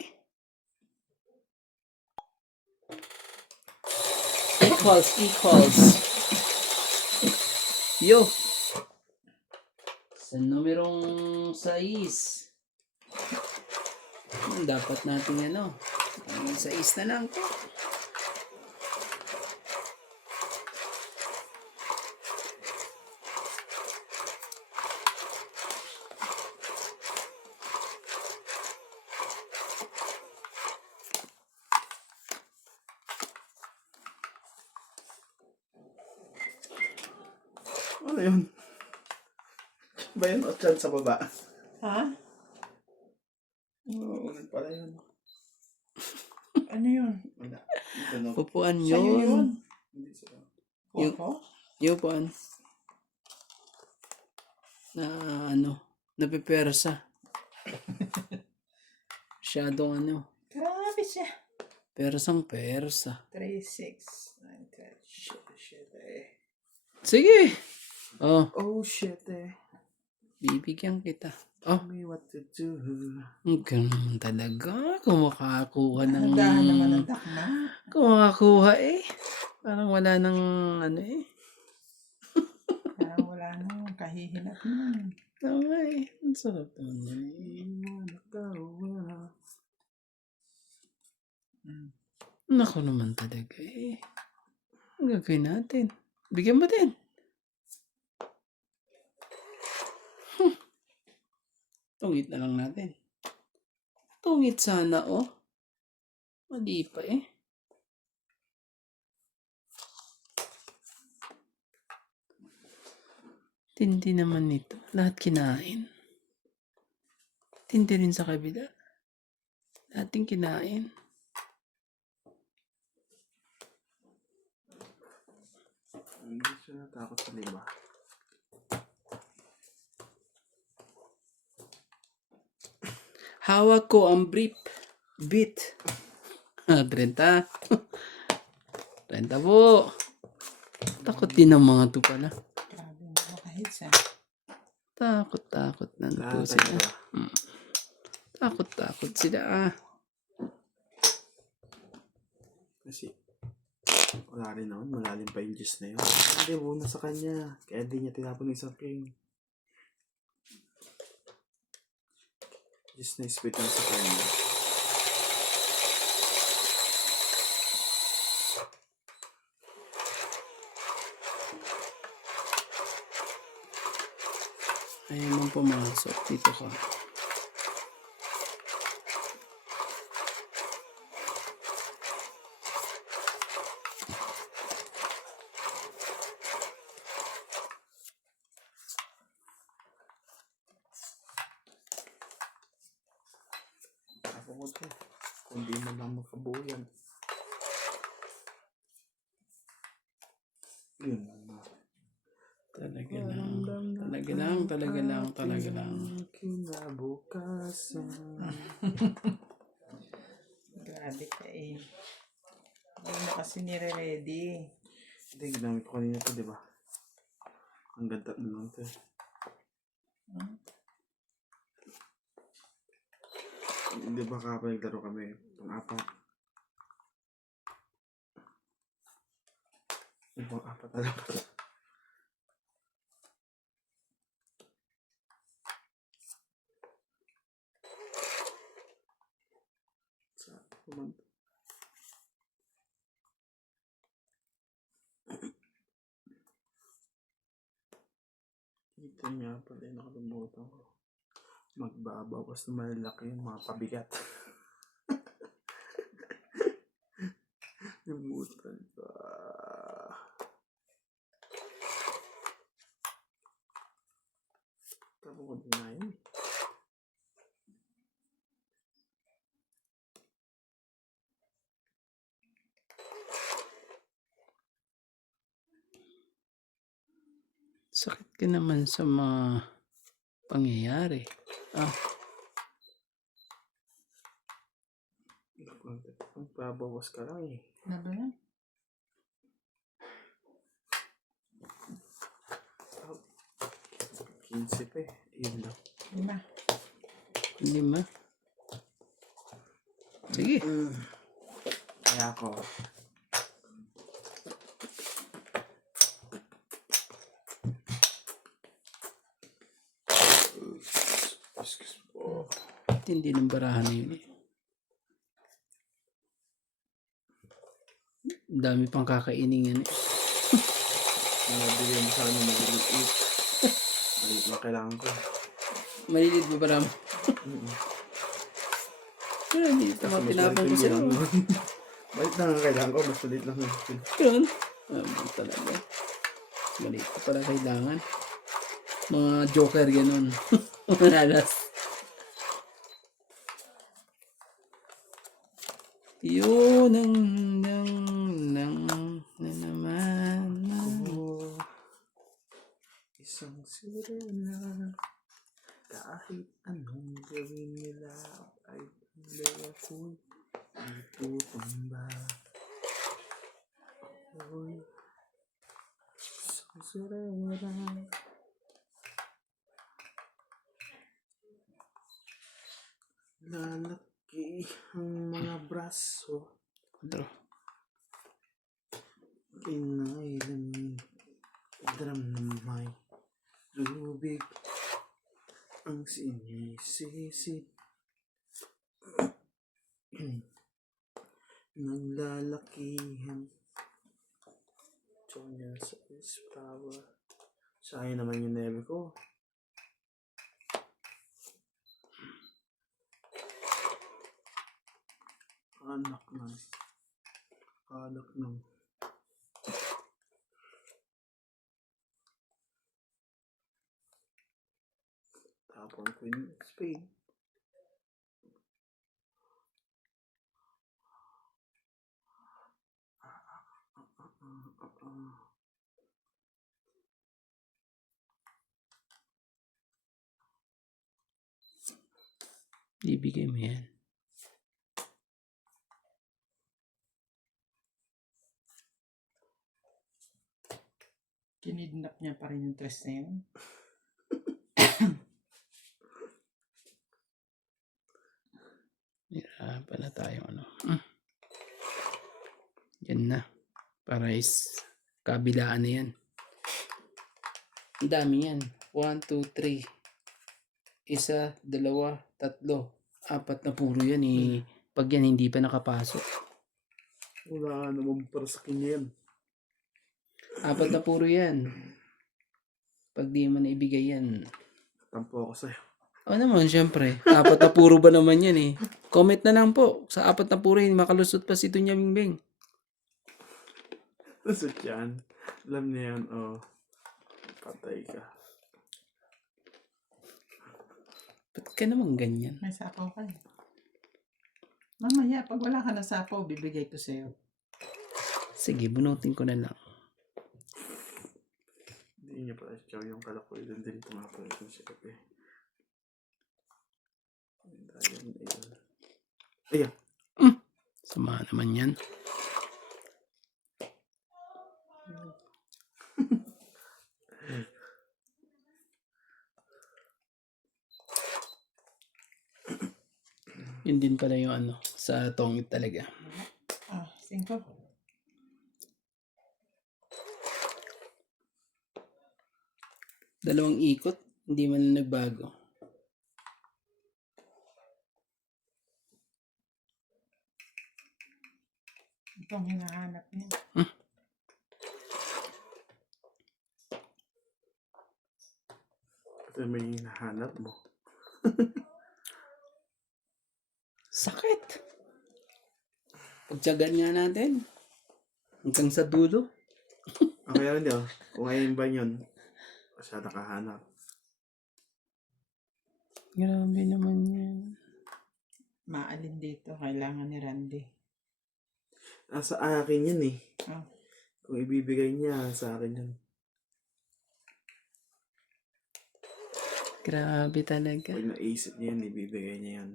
Equals. Yo. Sa numerong 6. Dapat natin ano. 6 na lang po. Ano yun? Ba yun o dyan sa baba? Ha? Oo, ulit pala yun. Ano yun? Wala. Ito no. Upuan Sa'yo yun? yun. Hindi sila. Yung- Ako? Yung upuan. Na ano. Napipersa. Masyadong ano. Grabe siya. Persang persa. 3, 6, 9, 10. Shit eh. Sige. Oh, Oh shit eh. bibigyan kita. Oh, Tell me what to do. ganun talaga. Kung makakuha ng... Handahan naman ang dakma. Kung makakuha eh. Parang wala nang ano eh. Parang wala nang kahihinat na. Tama eh. Ang sarap naman eh. Hindi mo nagawa. Naku naman talaga eh. Ang gagawin natin. Bigyan mo din. Tungit na lang natin. Tungit sana oh. Mali pa eh. Tindi naman nito. Lahat kinain. Tindi rin sa kabila. Lahating kinain. Hindi siya natakot sa lima. Hawak ko ang beat. 30. 30 po. Takot din ang mga to pala. Grabe mo makahits ah. Takot na to Lahat sila. tayo. Takot sila ah. Kasi wala rin naman. Malalim pa yung juice na yun. Hindi muna sa kanya. Kaya di niya tinapon ng isang king. Juice na spit lang sa kanya. Ayaw mong pumasok. Dito ka. Ako ko to. Kung di mo lang makabuo yan. Yun na. Talaga lang. Kinabukasan. Grabe ka eh. Hindi mo kasi nire-ready. Hindi, ginamit ko kanina to, di ba? Ang ganda na lang to. Di ba kapag naglaro kami? Pang-apat. Yung pang-apat na dapat. Sa naman. Ito nga pala yung nakalimutan ko. Magbabawas na malaki yung mga pabigat. Limutan ka. Tapos ko din na yun. Sakit ka naman sa mga pangyayari. Ah, Magbabawas ka lang eh. Ano ba yan? Oh, 15 pa eh. Yun lang. 5. hindi ma. Sige. Kaya ako. Excuse po. Hindi ng barahan na yun eh. Ang dami pang kakainin yan eh. Nabigyan mo sa ano maliit. Maliit na kailangan ko. Maliliit ba bara mo? Pero hindi tama pinapang ko sila. Maliit na nga kailangan ko. Mas maliit lang yung pin. Yun. Talaga. Maliit ko pala kailangan. Mga joker ganun. Manalas. Yun ang na naman. Oh, isang sirena. Kahit anong gawin nila ay hindi ako'y itutumba. Ako'y isang sirena. Lalaki ang mga braso. Draw. Kinailan drum na may lubig ang sinisisid. Naglalakihan. Jonya sa power. Sayang naman yung nebe ko. Anak ng tapon ko yung spade. Ibigay mo yan. Kinidnap niya pa rin yung tres na yun. Hirapan na tayo ano. Yan na. Para is kabilaan na yan. Ang dami yan. 1, 2, 3. Isa, dalawa, tatlo. 4 na puro yan eh. Pag yan hindi pa nakapasok. Wala naman para sa kanya yan. 4 na puro yan. Pag di mo na ibigay yan. Tampo ako sa'yo. O naman, syempre. 4 na puro ba naman yan eh. Comment na lang po. Sa 4 na puro yun, makalusot pa si Tunya Bingbing. Lusot yan. Alam niya yan, oh. Patay ka. Ba't ka naman ganyan? May sapaw ka eh. Mamaya, pag wala ka na sapaw, bibigay ko sa'yo. Sige, bunutin ko na lang. Hindi niya pala siya yung kalakoy. Doon din tumapalot yung siya eh. Ayan. Sama naman yan. Yun din pala yung ano, sa tongit talaga. 5. 2 ikot, hindi man na nagbago. Ito ang hinahanap niya. Ito may hinahanap mo. Sakit. Pagtyagan nga natin. Hanggang sa dulo. Okay lang din, oh. Kung ngayon ba yun, siya nakahanap. Grabe naman yan. Maalin dito, kailangan ni Randy. Nasa akin yun eh. Ah. Kung ibibigay niya, sa akin yun. Grabe talaga. Pag naisip niya yun, ibibigay niya yan.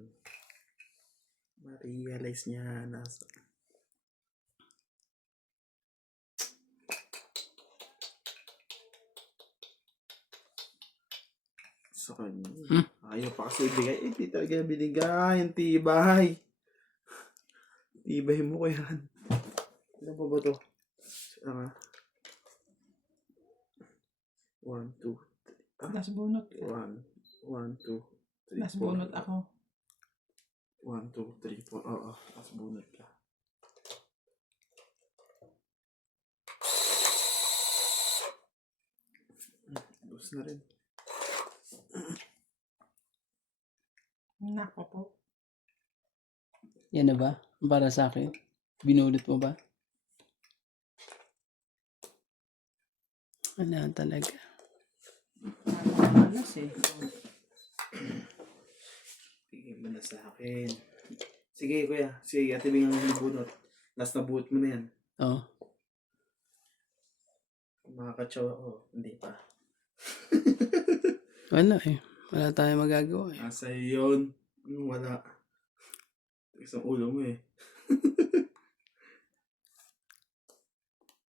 Ma-realize niya nasa... Sa kanya. Ayaw pa kasi ibigay. Eh, di talaga binigay. Ang tibay. Tibay mo ko yan. Ano pa ba to? Ah. 1, 2, Last bunot. 1, 1, 2, 3, Last bunot ako. 1, 2, 3, 4. Oo, last bunot ka. Lose na rin. Nako po. Yan na ba? Para sa akin? Binulot mo ba? Ano talaga? Nakakamalas eh. Bigay mo na sa akin. Sige, kuya. Sige, ate bigyan mo ng bunot. Last na buot mo na yan. Oo. Makakatsawa ko. Hindi pa. Wala eh. Wala tayong magagawa eh. Nasa yun. Wala. Isang ulo mo eh.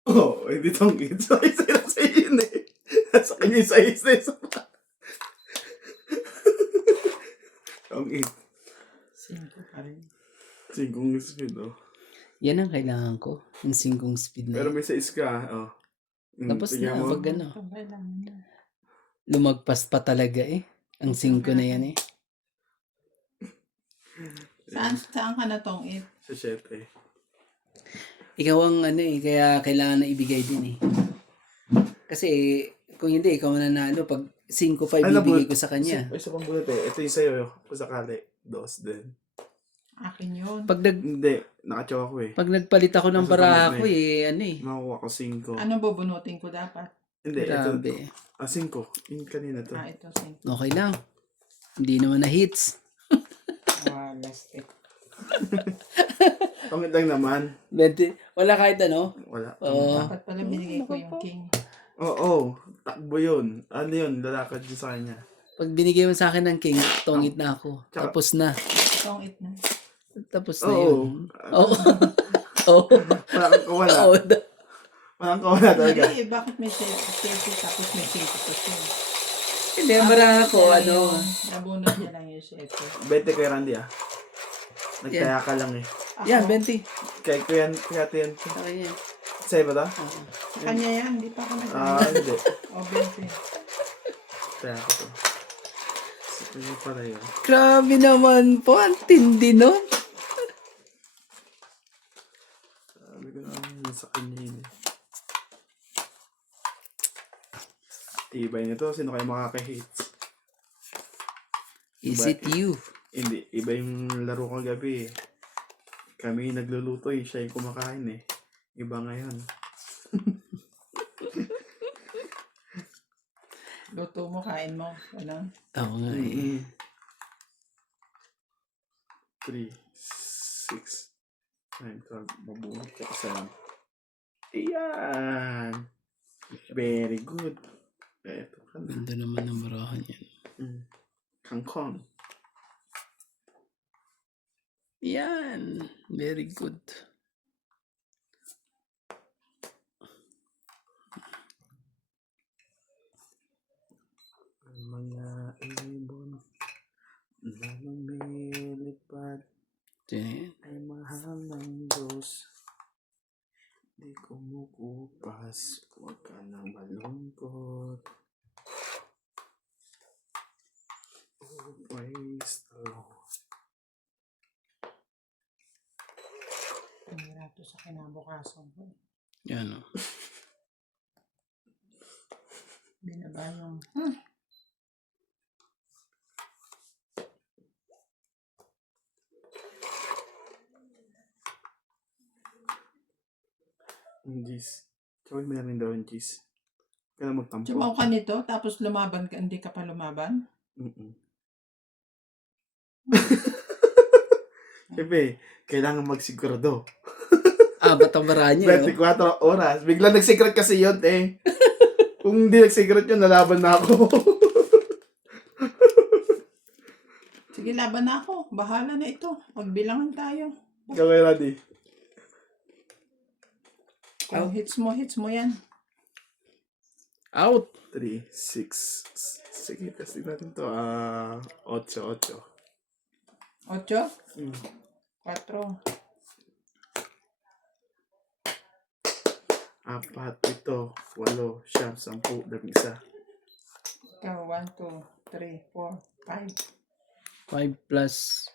Oh, hindi tong it. So, isa lang sa yun eh. Sa kanya yung size na isa pa. Tong it. 5 pa rin. 5 speed, oh. Yan ang kailangan ko. Yung 5 speed na Pero yan. may size ka, oh. Tapos tingnan na, mo. pag ano. Ito, kailangan na. Lumagpas pa talaga eh. Ang 5 na yan eh. Saan ka na tong it? Sa 7. Ikaw ang ano eh. Kaya kailangan na ibigay din eh. Kasi kung hindi, ikaw nanalo. Pag 5-5 Ano, ibigay but- ko sa kanya. Isa pang bullet eh. Ito yung sa'yo, kung sakali. 2 din. Akin yun. Pag Hindi, nakatsawa ko eh. pag nagpalit ako ng Nasa baraha pangat ko na eh, ano eh. Makuha ko 5. Ano bubunutin ko dapat? Hindi, ito. Grabe. 5. Yung kanina to. Ito 5. Okay lang. Hindi naman na hits. Lastik. Pangit lang naman. 20. Wala kahit ano. Wala. Oo. Dapat pala binigay ko yung king. Oo. Takbo yun. Ano yun? Lalakad yun sa kanya. Pag binigay mo sa akin ng king, tongit na ako. Tsaka- Tapos na. Tong it na. Tapos na Oo. yun. Oo. Oo. Wala kang kawala. Oo. Wala kang kawala talaga. Hindi, bakit may 30 tapos may 5 pa siya? Hindi, baraha ko, ano. Nabunod niya lang yung 7. 20 kay Randy ah. Nagkaya ka lang eh. Yan, 20. Kaya kaya yan. Okay yan. Sa'yo ba to? Oo. Sa kanya yan, hindi pa ako Hindi. O, 20. Kaya ko to. Sa kanya pala yun. Grabe naman po. Ang tindi nun. Sabi ko naman sa kanya yun eh. Tibay nito. Sino kayo makaka-hits? Is it you? Hindi. Iba yung laro ko gabi eh. Kami nagluluto eh. Siya yung kumakain eh. Iba ngayon. Luto mo, kain mo. Ano? Oo nga eh. 3, 6, 9, 12. Mabunot ka isa lang. Ayan. Very good. Eto ka na. Ganda naman ng barahan yan. Kangkong. Yan. Very good. Mga ibon na lumilipad Yan. ay mahal ng Diyos. Di kumukupas, huwag ka nang malungkot. Oh, praise the Lord. Tumira to sa kinabukasan ko. Yan o. Binaba yung... Ang cheese. Tsaka may rin daw yung cheese. Kaya magtampo. Sumaw ka nito, tapos lumaban ka, hindi ka pa lumaban? Mm-mm. Siyempre, kailangan magsigurado. Ba't ang bara niya, 24 oras. Bigla nag-secret kasi yun, eh. Kung hindi nag-secret yun, nalaban na ako. Sige, laban na ako. Bahala na ito. Magbilangan tayo. Okay, ready? Kung hits mo yan. Out. 3, 6. Sige, testing natin to. 8. 8, Mm. 4, 4, 7, 8, 9, 10, 11. ikaw, 1, 2, 3, 4, 5. 5 plus,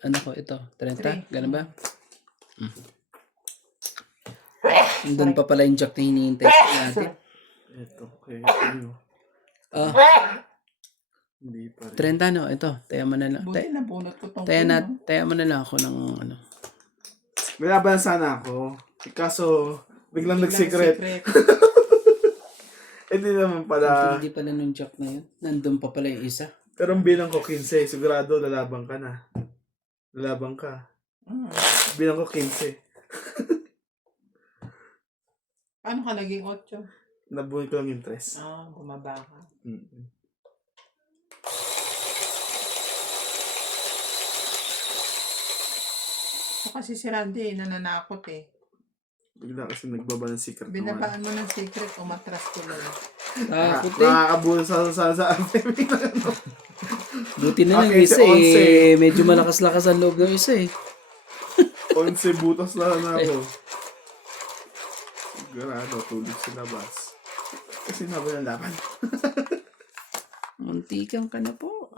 ano ko ito? 30? Ganun ba? Doon pa pala yung jack na hinihintay natin. Ito, okay. Ano? Hindi pa rin. 30 no? Ito, taya mo na lang. Buti na bunot ko tong Taya mo na lang ako ng ano. May laban sana ako. Kaso, biglang nag-secret. Hindi naman pala. Hindi pala nung jack na yun. Nandun pa pala yung isa. Pero ang bilang ko 15. Sigurado, lalabang ka na. Lalabang ka. Bilang ko 15. Paano ka naging 8? Nabuhay ko lang yung 3. Bumaba ka. Mm-hmm. So, kasi si Randy, nananakot eh. Bigla kasi nagbaba ng secret. Binabaan mo ng secret, umatras ko lang. Takot eh. Nakakabulo sa amin. Buti na lang Okay, isa si eh. Medyo malakas-lakas ang loob ng isa eh. 11 butas lang na ako. Sigurado, tulog sa labas. Kasi naban ang laban. Muntikan ka na po.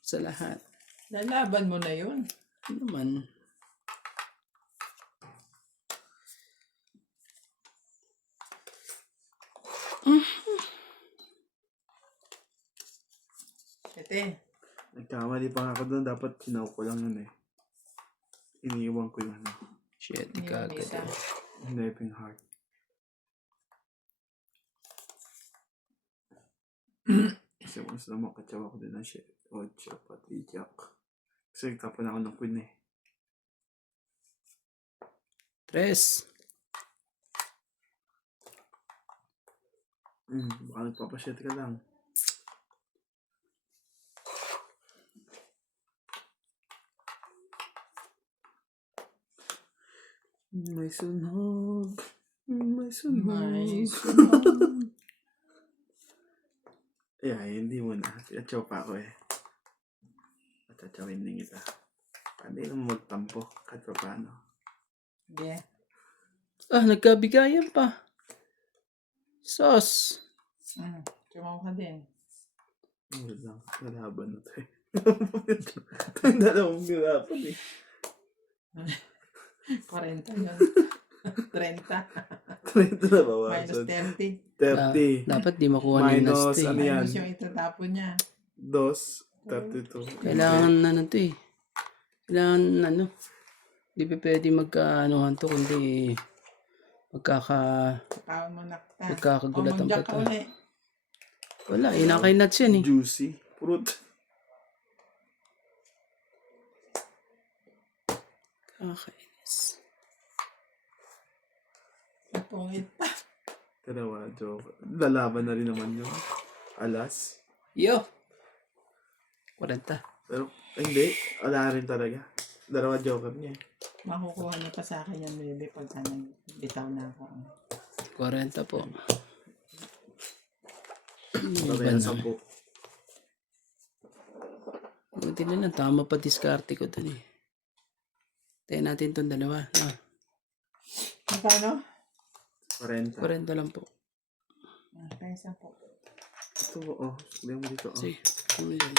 Sa lahat. Nalaban mo na yun. Ano naman. Ete, Nagkamali pa nga ako doon. Dapat sinaw ko lang yun eh. Iniiwan ko yung ano. Shit, yung kagad isa. eh. Knifing heart. Kasi mas naman katsawa ko din ng shit. 8, pati jack. Kasi nagtapon ako ng queen eh. 3. Baka nagpapashit ka lang. May sunog. May sunog. Hindi mo na. Atsaw pa ako eh. Atatsawin din kita. Hindi naman magtampo. Kahit pa paano. Yeah. Nagkabigayan pa. Sos. Tumaw ka din. Wala lang. Nalaban na tayo. Tayong dalawang gulapan eh. 40 yun. 30. 30 na bawasan. Minus 30. 30. Dapat di makuha ni Minus, Nasty. ano yan? Minus yung itatapon niya. 32. Kailangan ano to eh. Kailangan ano. Di pa pwede magka-anuhan to kundi Katawan mo nakta. magkakagulatan pa Jack ka to. ulit. Wala, inakay nuts yan eh. Juicy. Fruit. Kakainis. Napungit pa. Dalawa, joke. Lalaban na rin naman yun. Alas. Yo! 40. Pero, hindi. Wala rin talaga. Dalawa joker niya. Makukuha niyo pa sa akin yan, baby, pagka nagbitaw na ako. 40 po. Sabay na 10. Buti na lang, tama pa diskarte ko dun eh. Tayo natin tong dalawa. Magkano? 40. 40 lang po. Pesa po. Ito, sabihin mo dito. Sige, ano yan?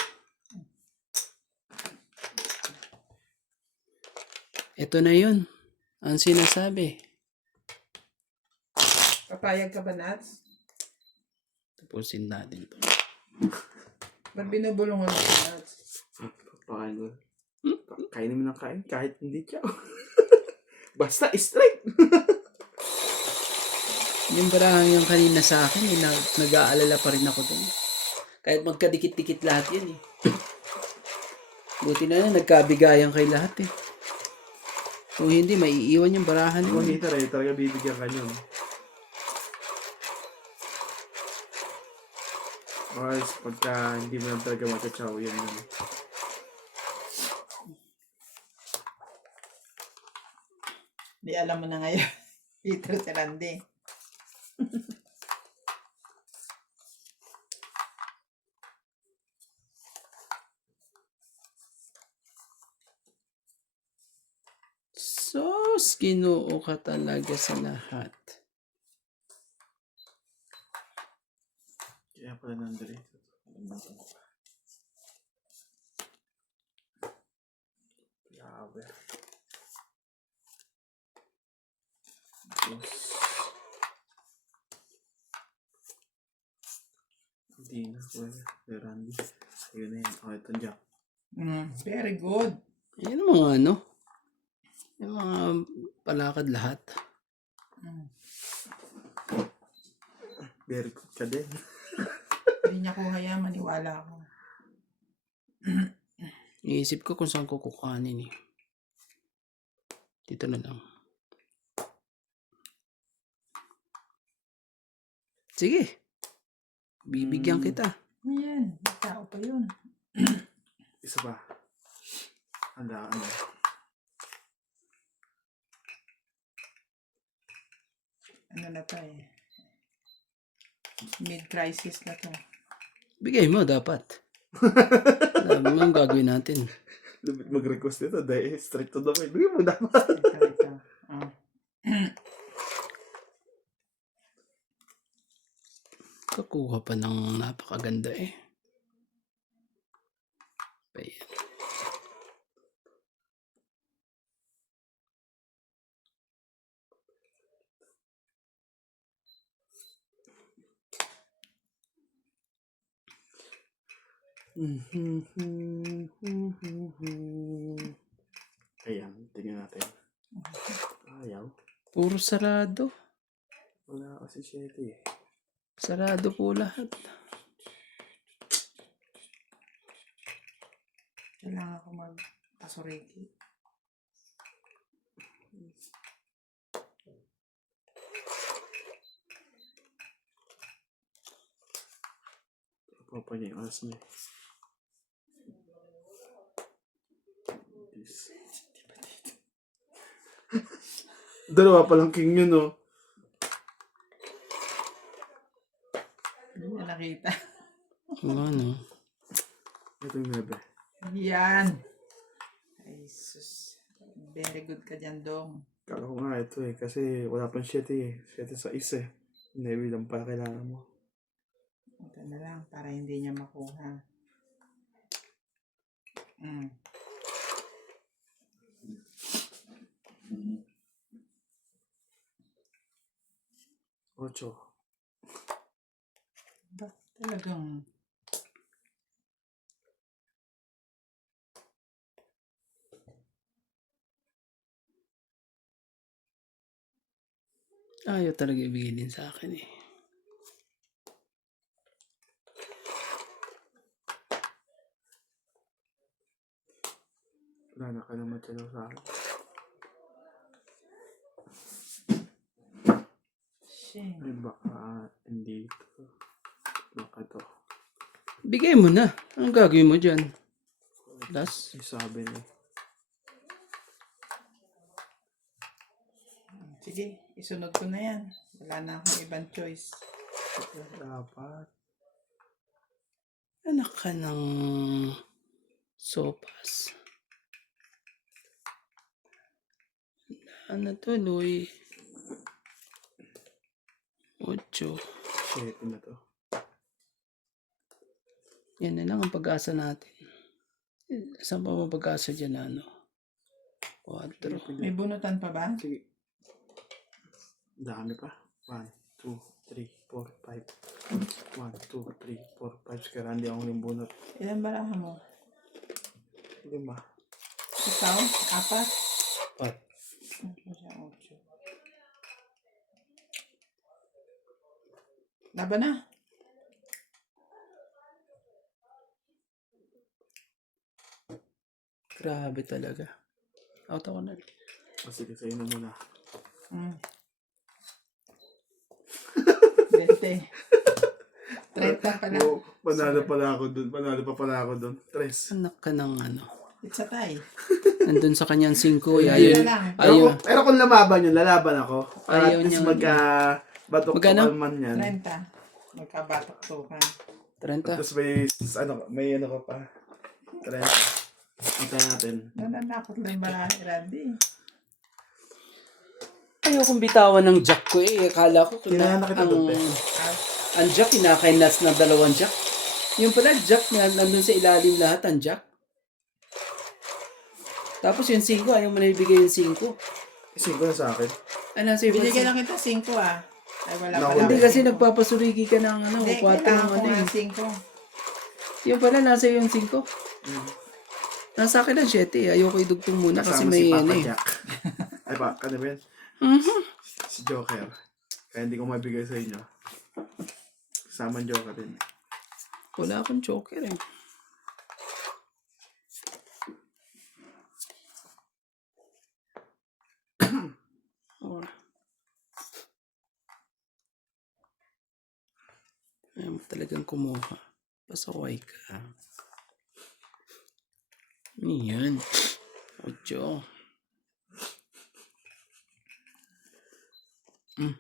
Ito na yun. Ang sinasabi. Papayag ka ba, Nats? Tapusin natin to. Ba't binubulungan mo si Nats? Pakain ko. Kainin mo ng kain kahit hindi siya. Basta straight. Yung barang yung kanina sa akin, eh, nag-aalala pa rin ako dun. Kahit magkadikit-dikit lahat yun eh. Buti na lang, nagkabigayan kay lahat eh. Kung hindi, maiiwan yung barahan Kung mo. hindi talaga bibigyan ka nyo. Or else, pagka hindi mo lang talaga matchaw, yun yun. Di alam mo na ngayon. Peter si Randy. Sos, ginoo ka talaga sa lahat. Kaya pala nandun eh. Grabe. Tapos, hindi na. Well, Randy. Ayun na yun. Oh, ito Jack. Very good. Yan ang mga ano. Yung mga palakad lahat. Very good ka din. Hindi niya kuha yan. Maniwala ako. Iisip ko kung saan ko kukuhanin eh. Dito na lang. Sige. Bibigyan kita. Ayan. May tao pa yun. Isa pa. Handa, ano. Ano na to eh. Mid-crisis na to. Bigay mo dapat. Alam mo ang gagawin natin. Lubit mag-request nito dahil straight to the point. Bigyan mo dapat. Ito. Kakuha pa ng napakaganda eh. Ayan. Ayan, tingnan natin. Ayaw. Puro sarado. Wala kasi 7 eh. Sarado po lahat. Kailangan ko mag-pasuriki. Papa niya yung alas niya. This. Dalawa palang king yun, no? Hindi na nakita. Ano? Ito yung 9. Yan. Ay, sus. Very good ka dyan, Dong. Kala ko nga ito eh. Kasi wala pang 7 eh. 7 sa isa eh. 9 lang pala kailangan mo. Ito na lang para hindi niya makuha. 8. Talagang Ayaw talaga ibigay din sa akin eh. Wala na ka naman tiyalaw sa akin. shame. Ay baka hindi ito. Baka ito. Bigay mo na. Anong gagawin mo dyan? Das? Ay sabi niya. Sige, isunod ko na yan. Wala na akong ibang choice. Dapat. Anak ka ng sopas. Ano to, Louie? 8. 7 na to. Yan na lang ang pag-asa natin. Saan pa mo pag-asa dyan, ano? 4. May bunutan pa ba? Sige. Dami pa. 1, 2, 3, 4, 5. 1, 2, 3, 4, 5. Kaya hindi akong limbunot. Ilan baraha mo? 5. Ikaw? 4? 4. Laban na. Grabe talaga. Out ako na. Sige, sa'yo na muna. 20. 30 pala. Oo, panalo pala ako dun. Panalo pa pala ako dun. Tres. Anak ka ng ano. It's a tie. Nandun sa kanyang 5. Ayun Ayaw. lang. Pero kung lamaban yun, lalaban ako. Para Ayaw at least niya- magka-batok Magkano? man yan. 30. Magkabatok to ka. 30. Tapos may ano ka pa. 30. Hintayin natin. Nananakot lang marami, Randy. Ayaw kong bitawan ng jack ko eh. Akala ko Kailangan na kita doon, te. ang jack, kinakainas ng 2 jack. Yung pala, jack na nandun sa ilalim lahat, ang jack. Tapos yung 5, ayaw mo na ibigay yung 5. Ising ko na sa akin. Ano, sa Binigyan lang kita 5 ah. Ay, wala Naku, pala. Hindi kasi nagpapasurigi ka ng ano, Hindi, 4 kailangan ko ano nga eh. 5. Yung pala, nasa yung 5. Nasa akin ang 7 eh. Ayoko idugtong muna kasi Kasama may si ano Papa eh. Jack. Ay pa, ano ba yan? Si Joker. Kaya hindi ko mabigay sa inyo. Kasama ang Joker din. Wala akong joker eh. Oh. Ayaw mo talagang kumuha. Pasaway ka. Yan. 8.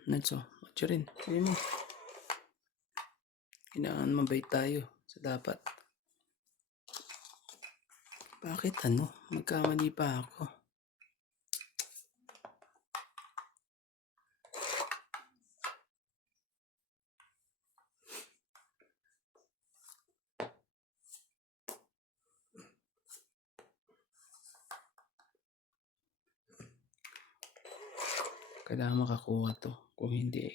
Natso. 8 rin. Ayaw mo. Kailangan mabait tayo sa dapat. Bakit ano? Magkamali pa ako. Kailangan makakuha to. Kung hindi,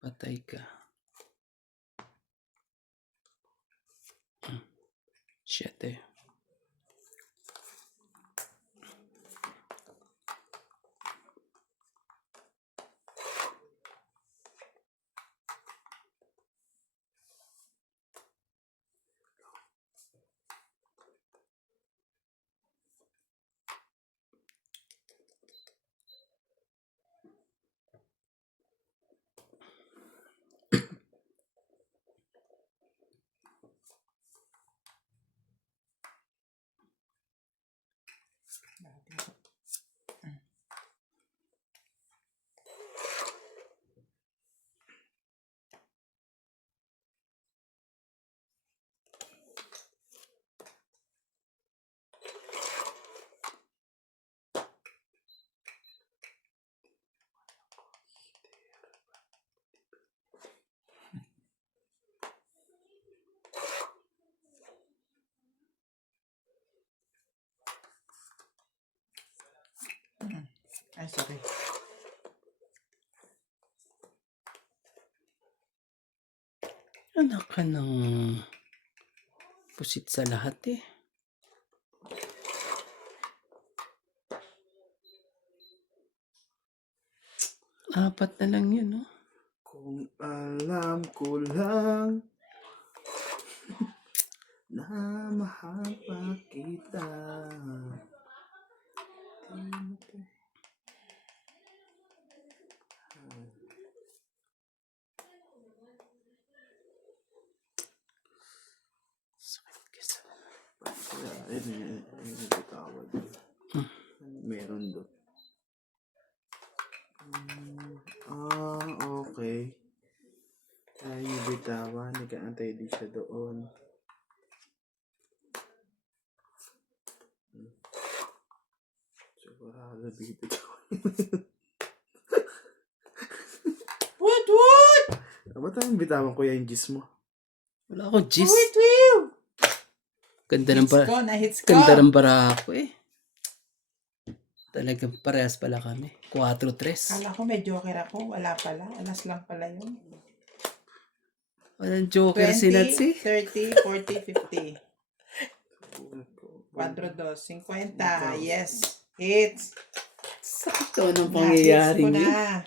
patay ka. 7. Ay, sorry. Anak ka ng pusit sa lahat eh. Apat na lang yun, no? Kung alam ko lang na mahal pa kita. Sakit kasi. Ayun, tawag. Meron doon. Okay. Tayo bitawan, nag-aantay di siya doon. Sigurado bitawan. What? Ba't tayong bitawan ko yung gis mo? Wala akong gis. Wait! Ganda ng Hits ko, na-hits ko. Ganda ng bara ko eh. Talagang parehas pala kami. 4-3. Kala ko may joker ako. Wala pala. Alas lang pala yun. Walang joker si 20, Natsi. 30, 40, 50. 4, 2, 50. Yes. Hits. Sakit to ng Na-hits pangyayari ko niyo. na.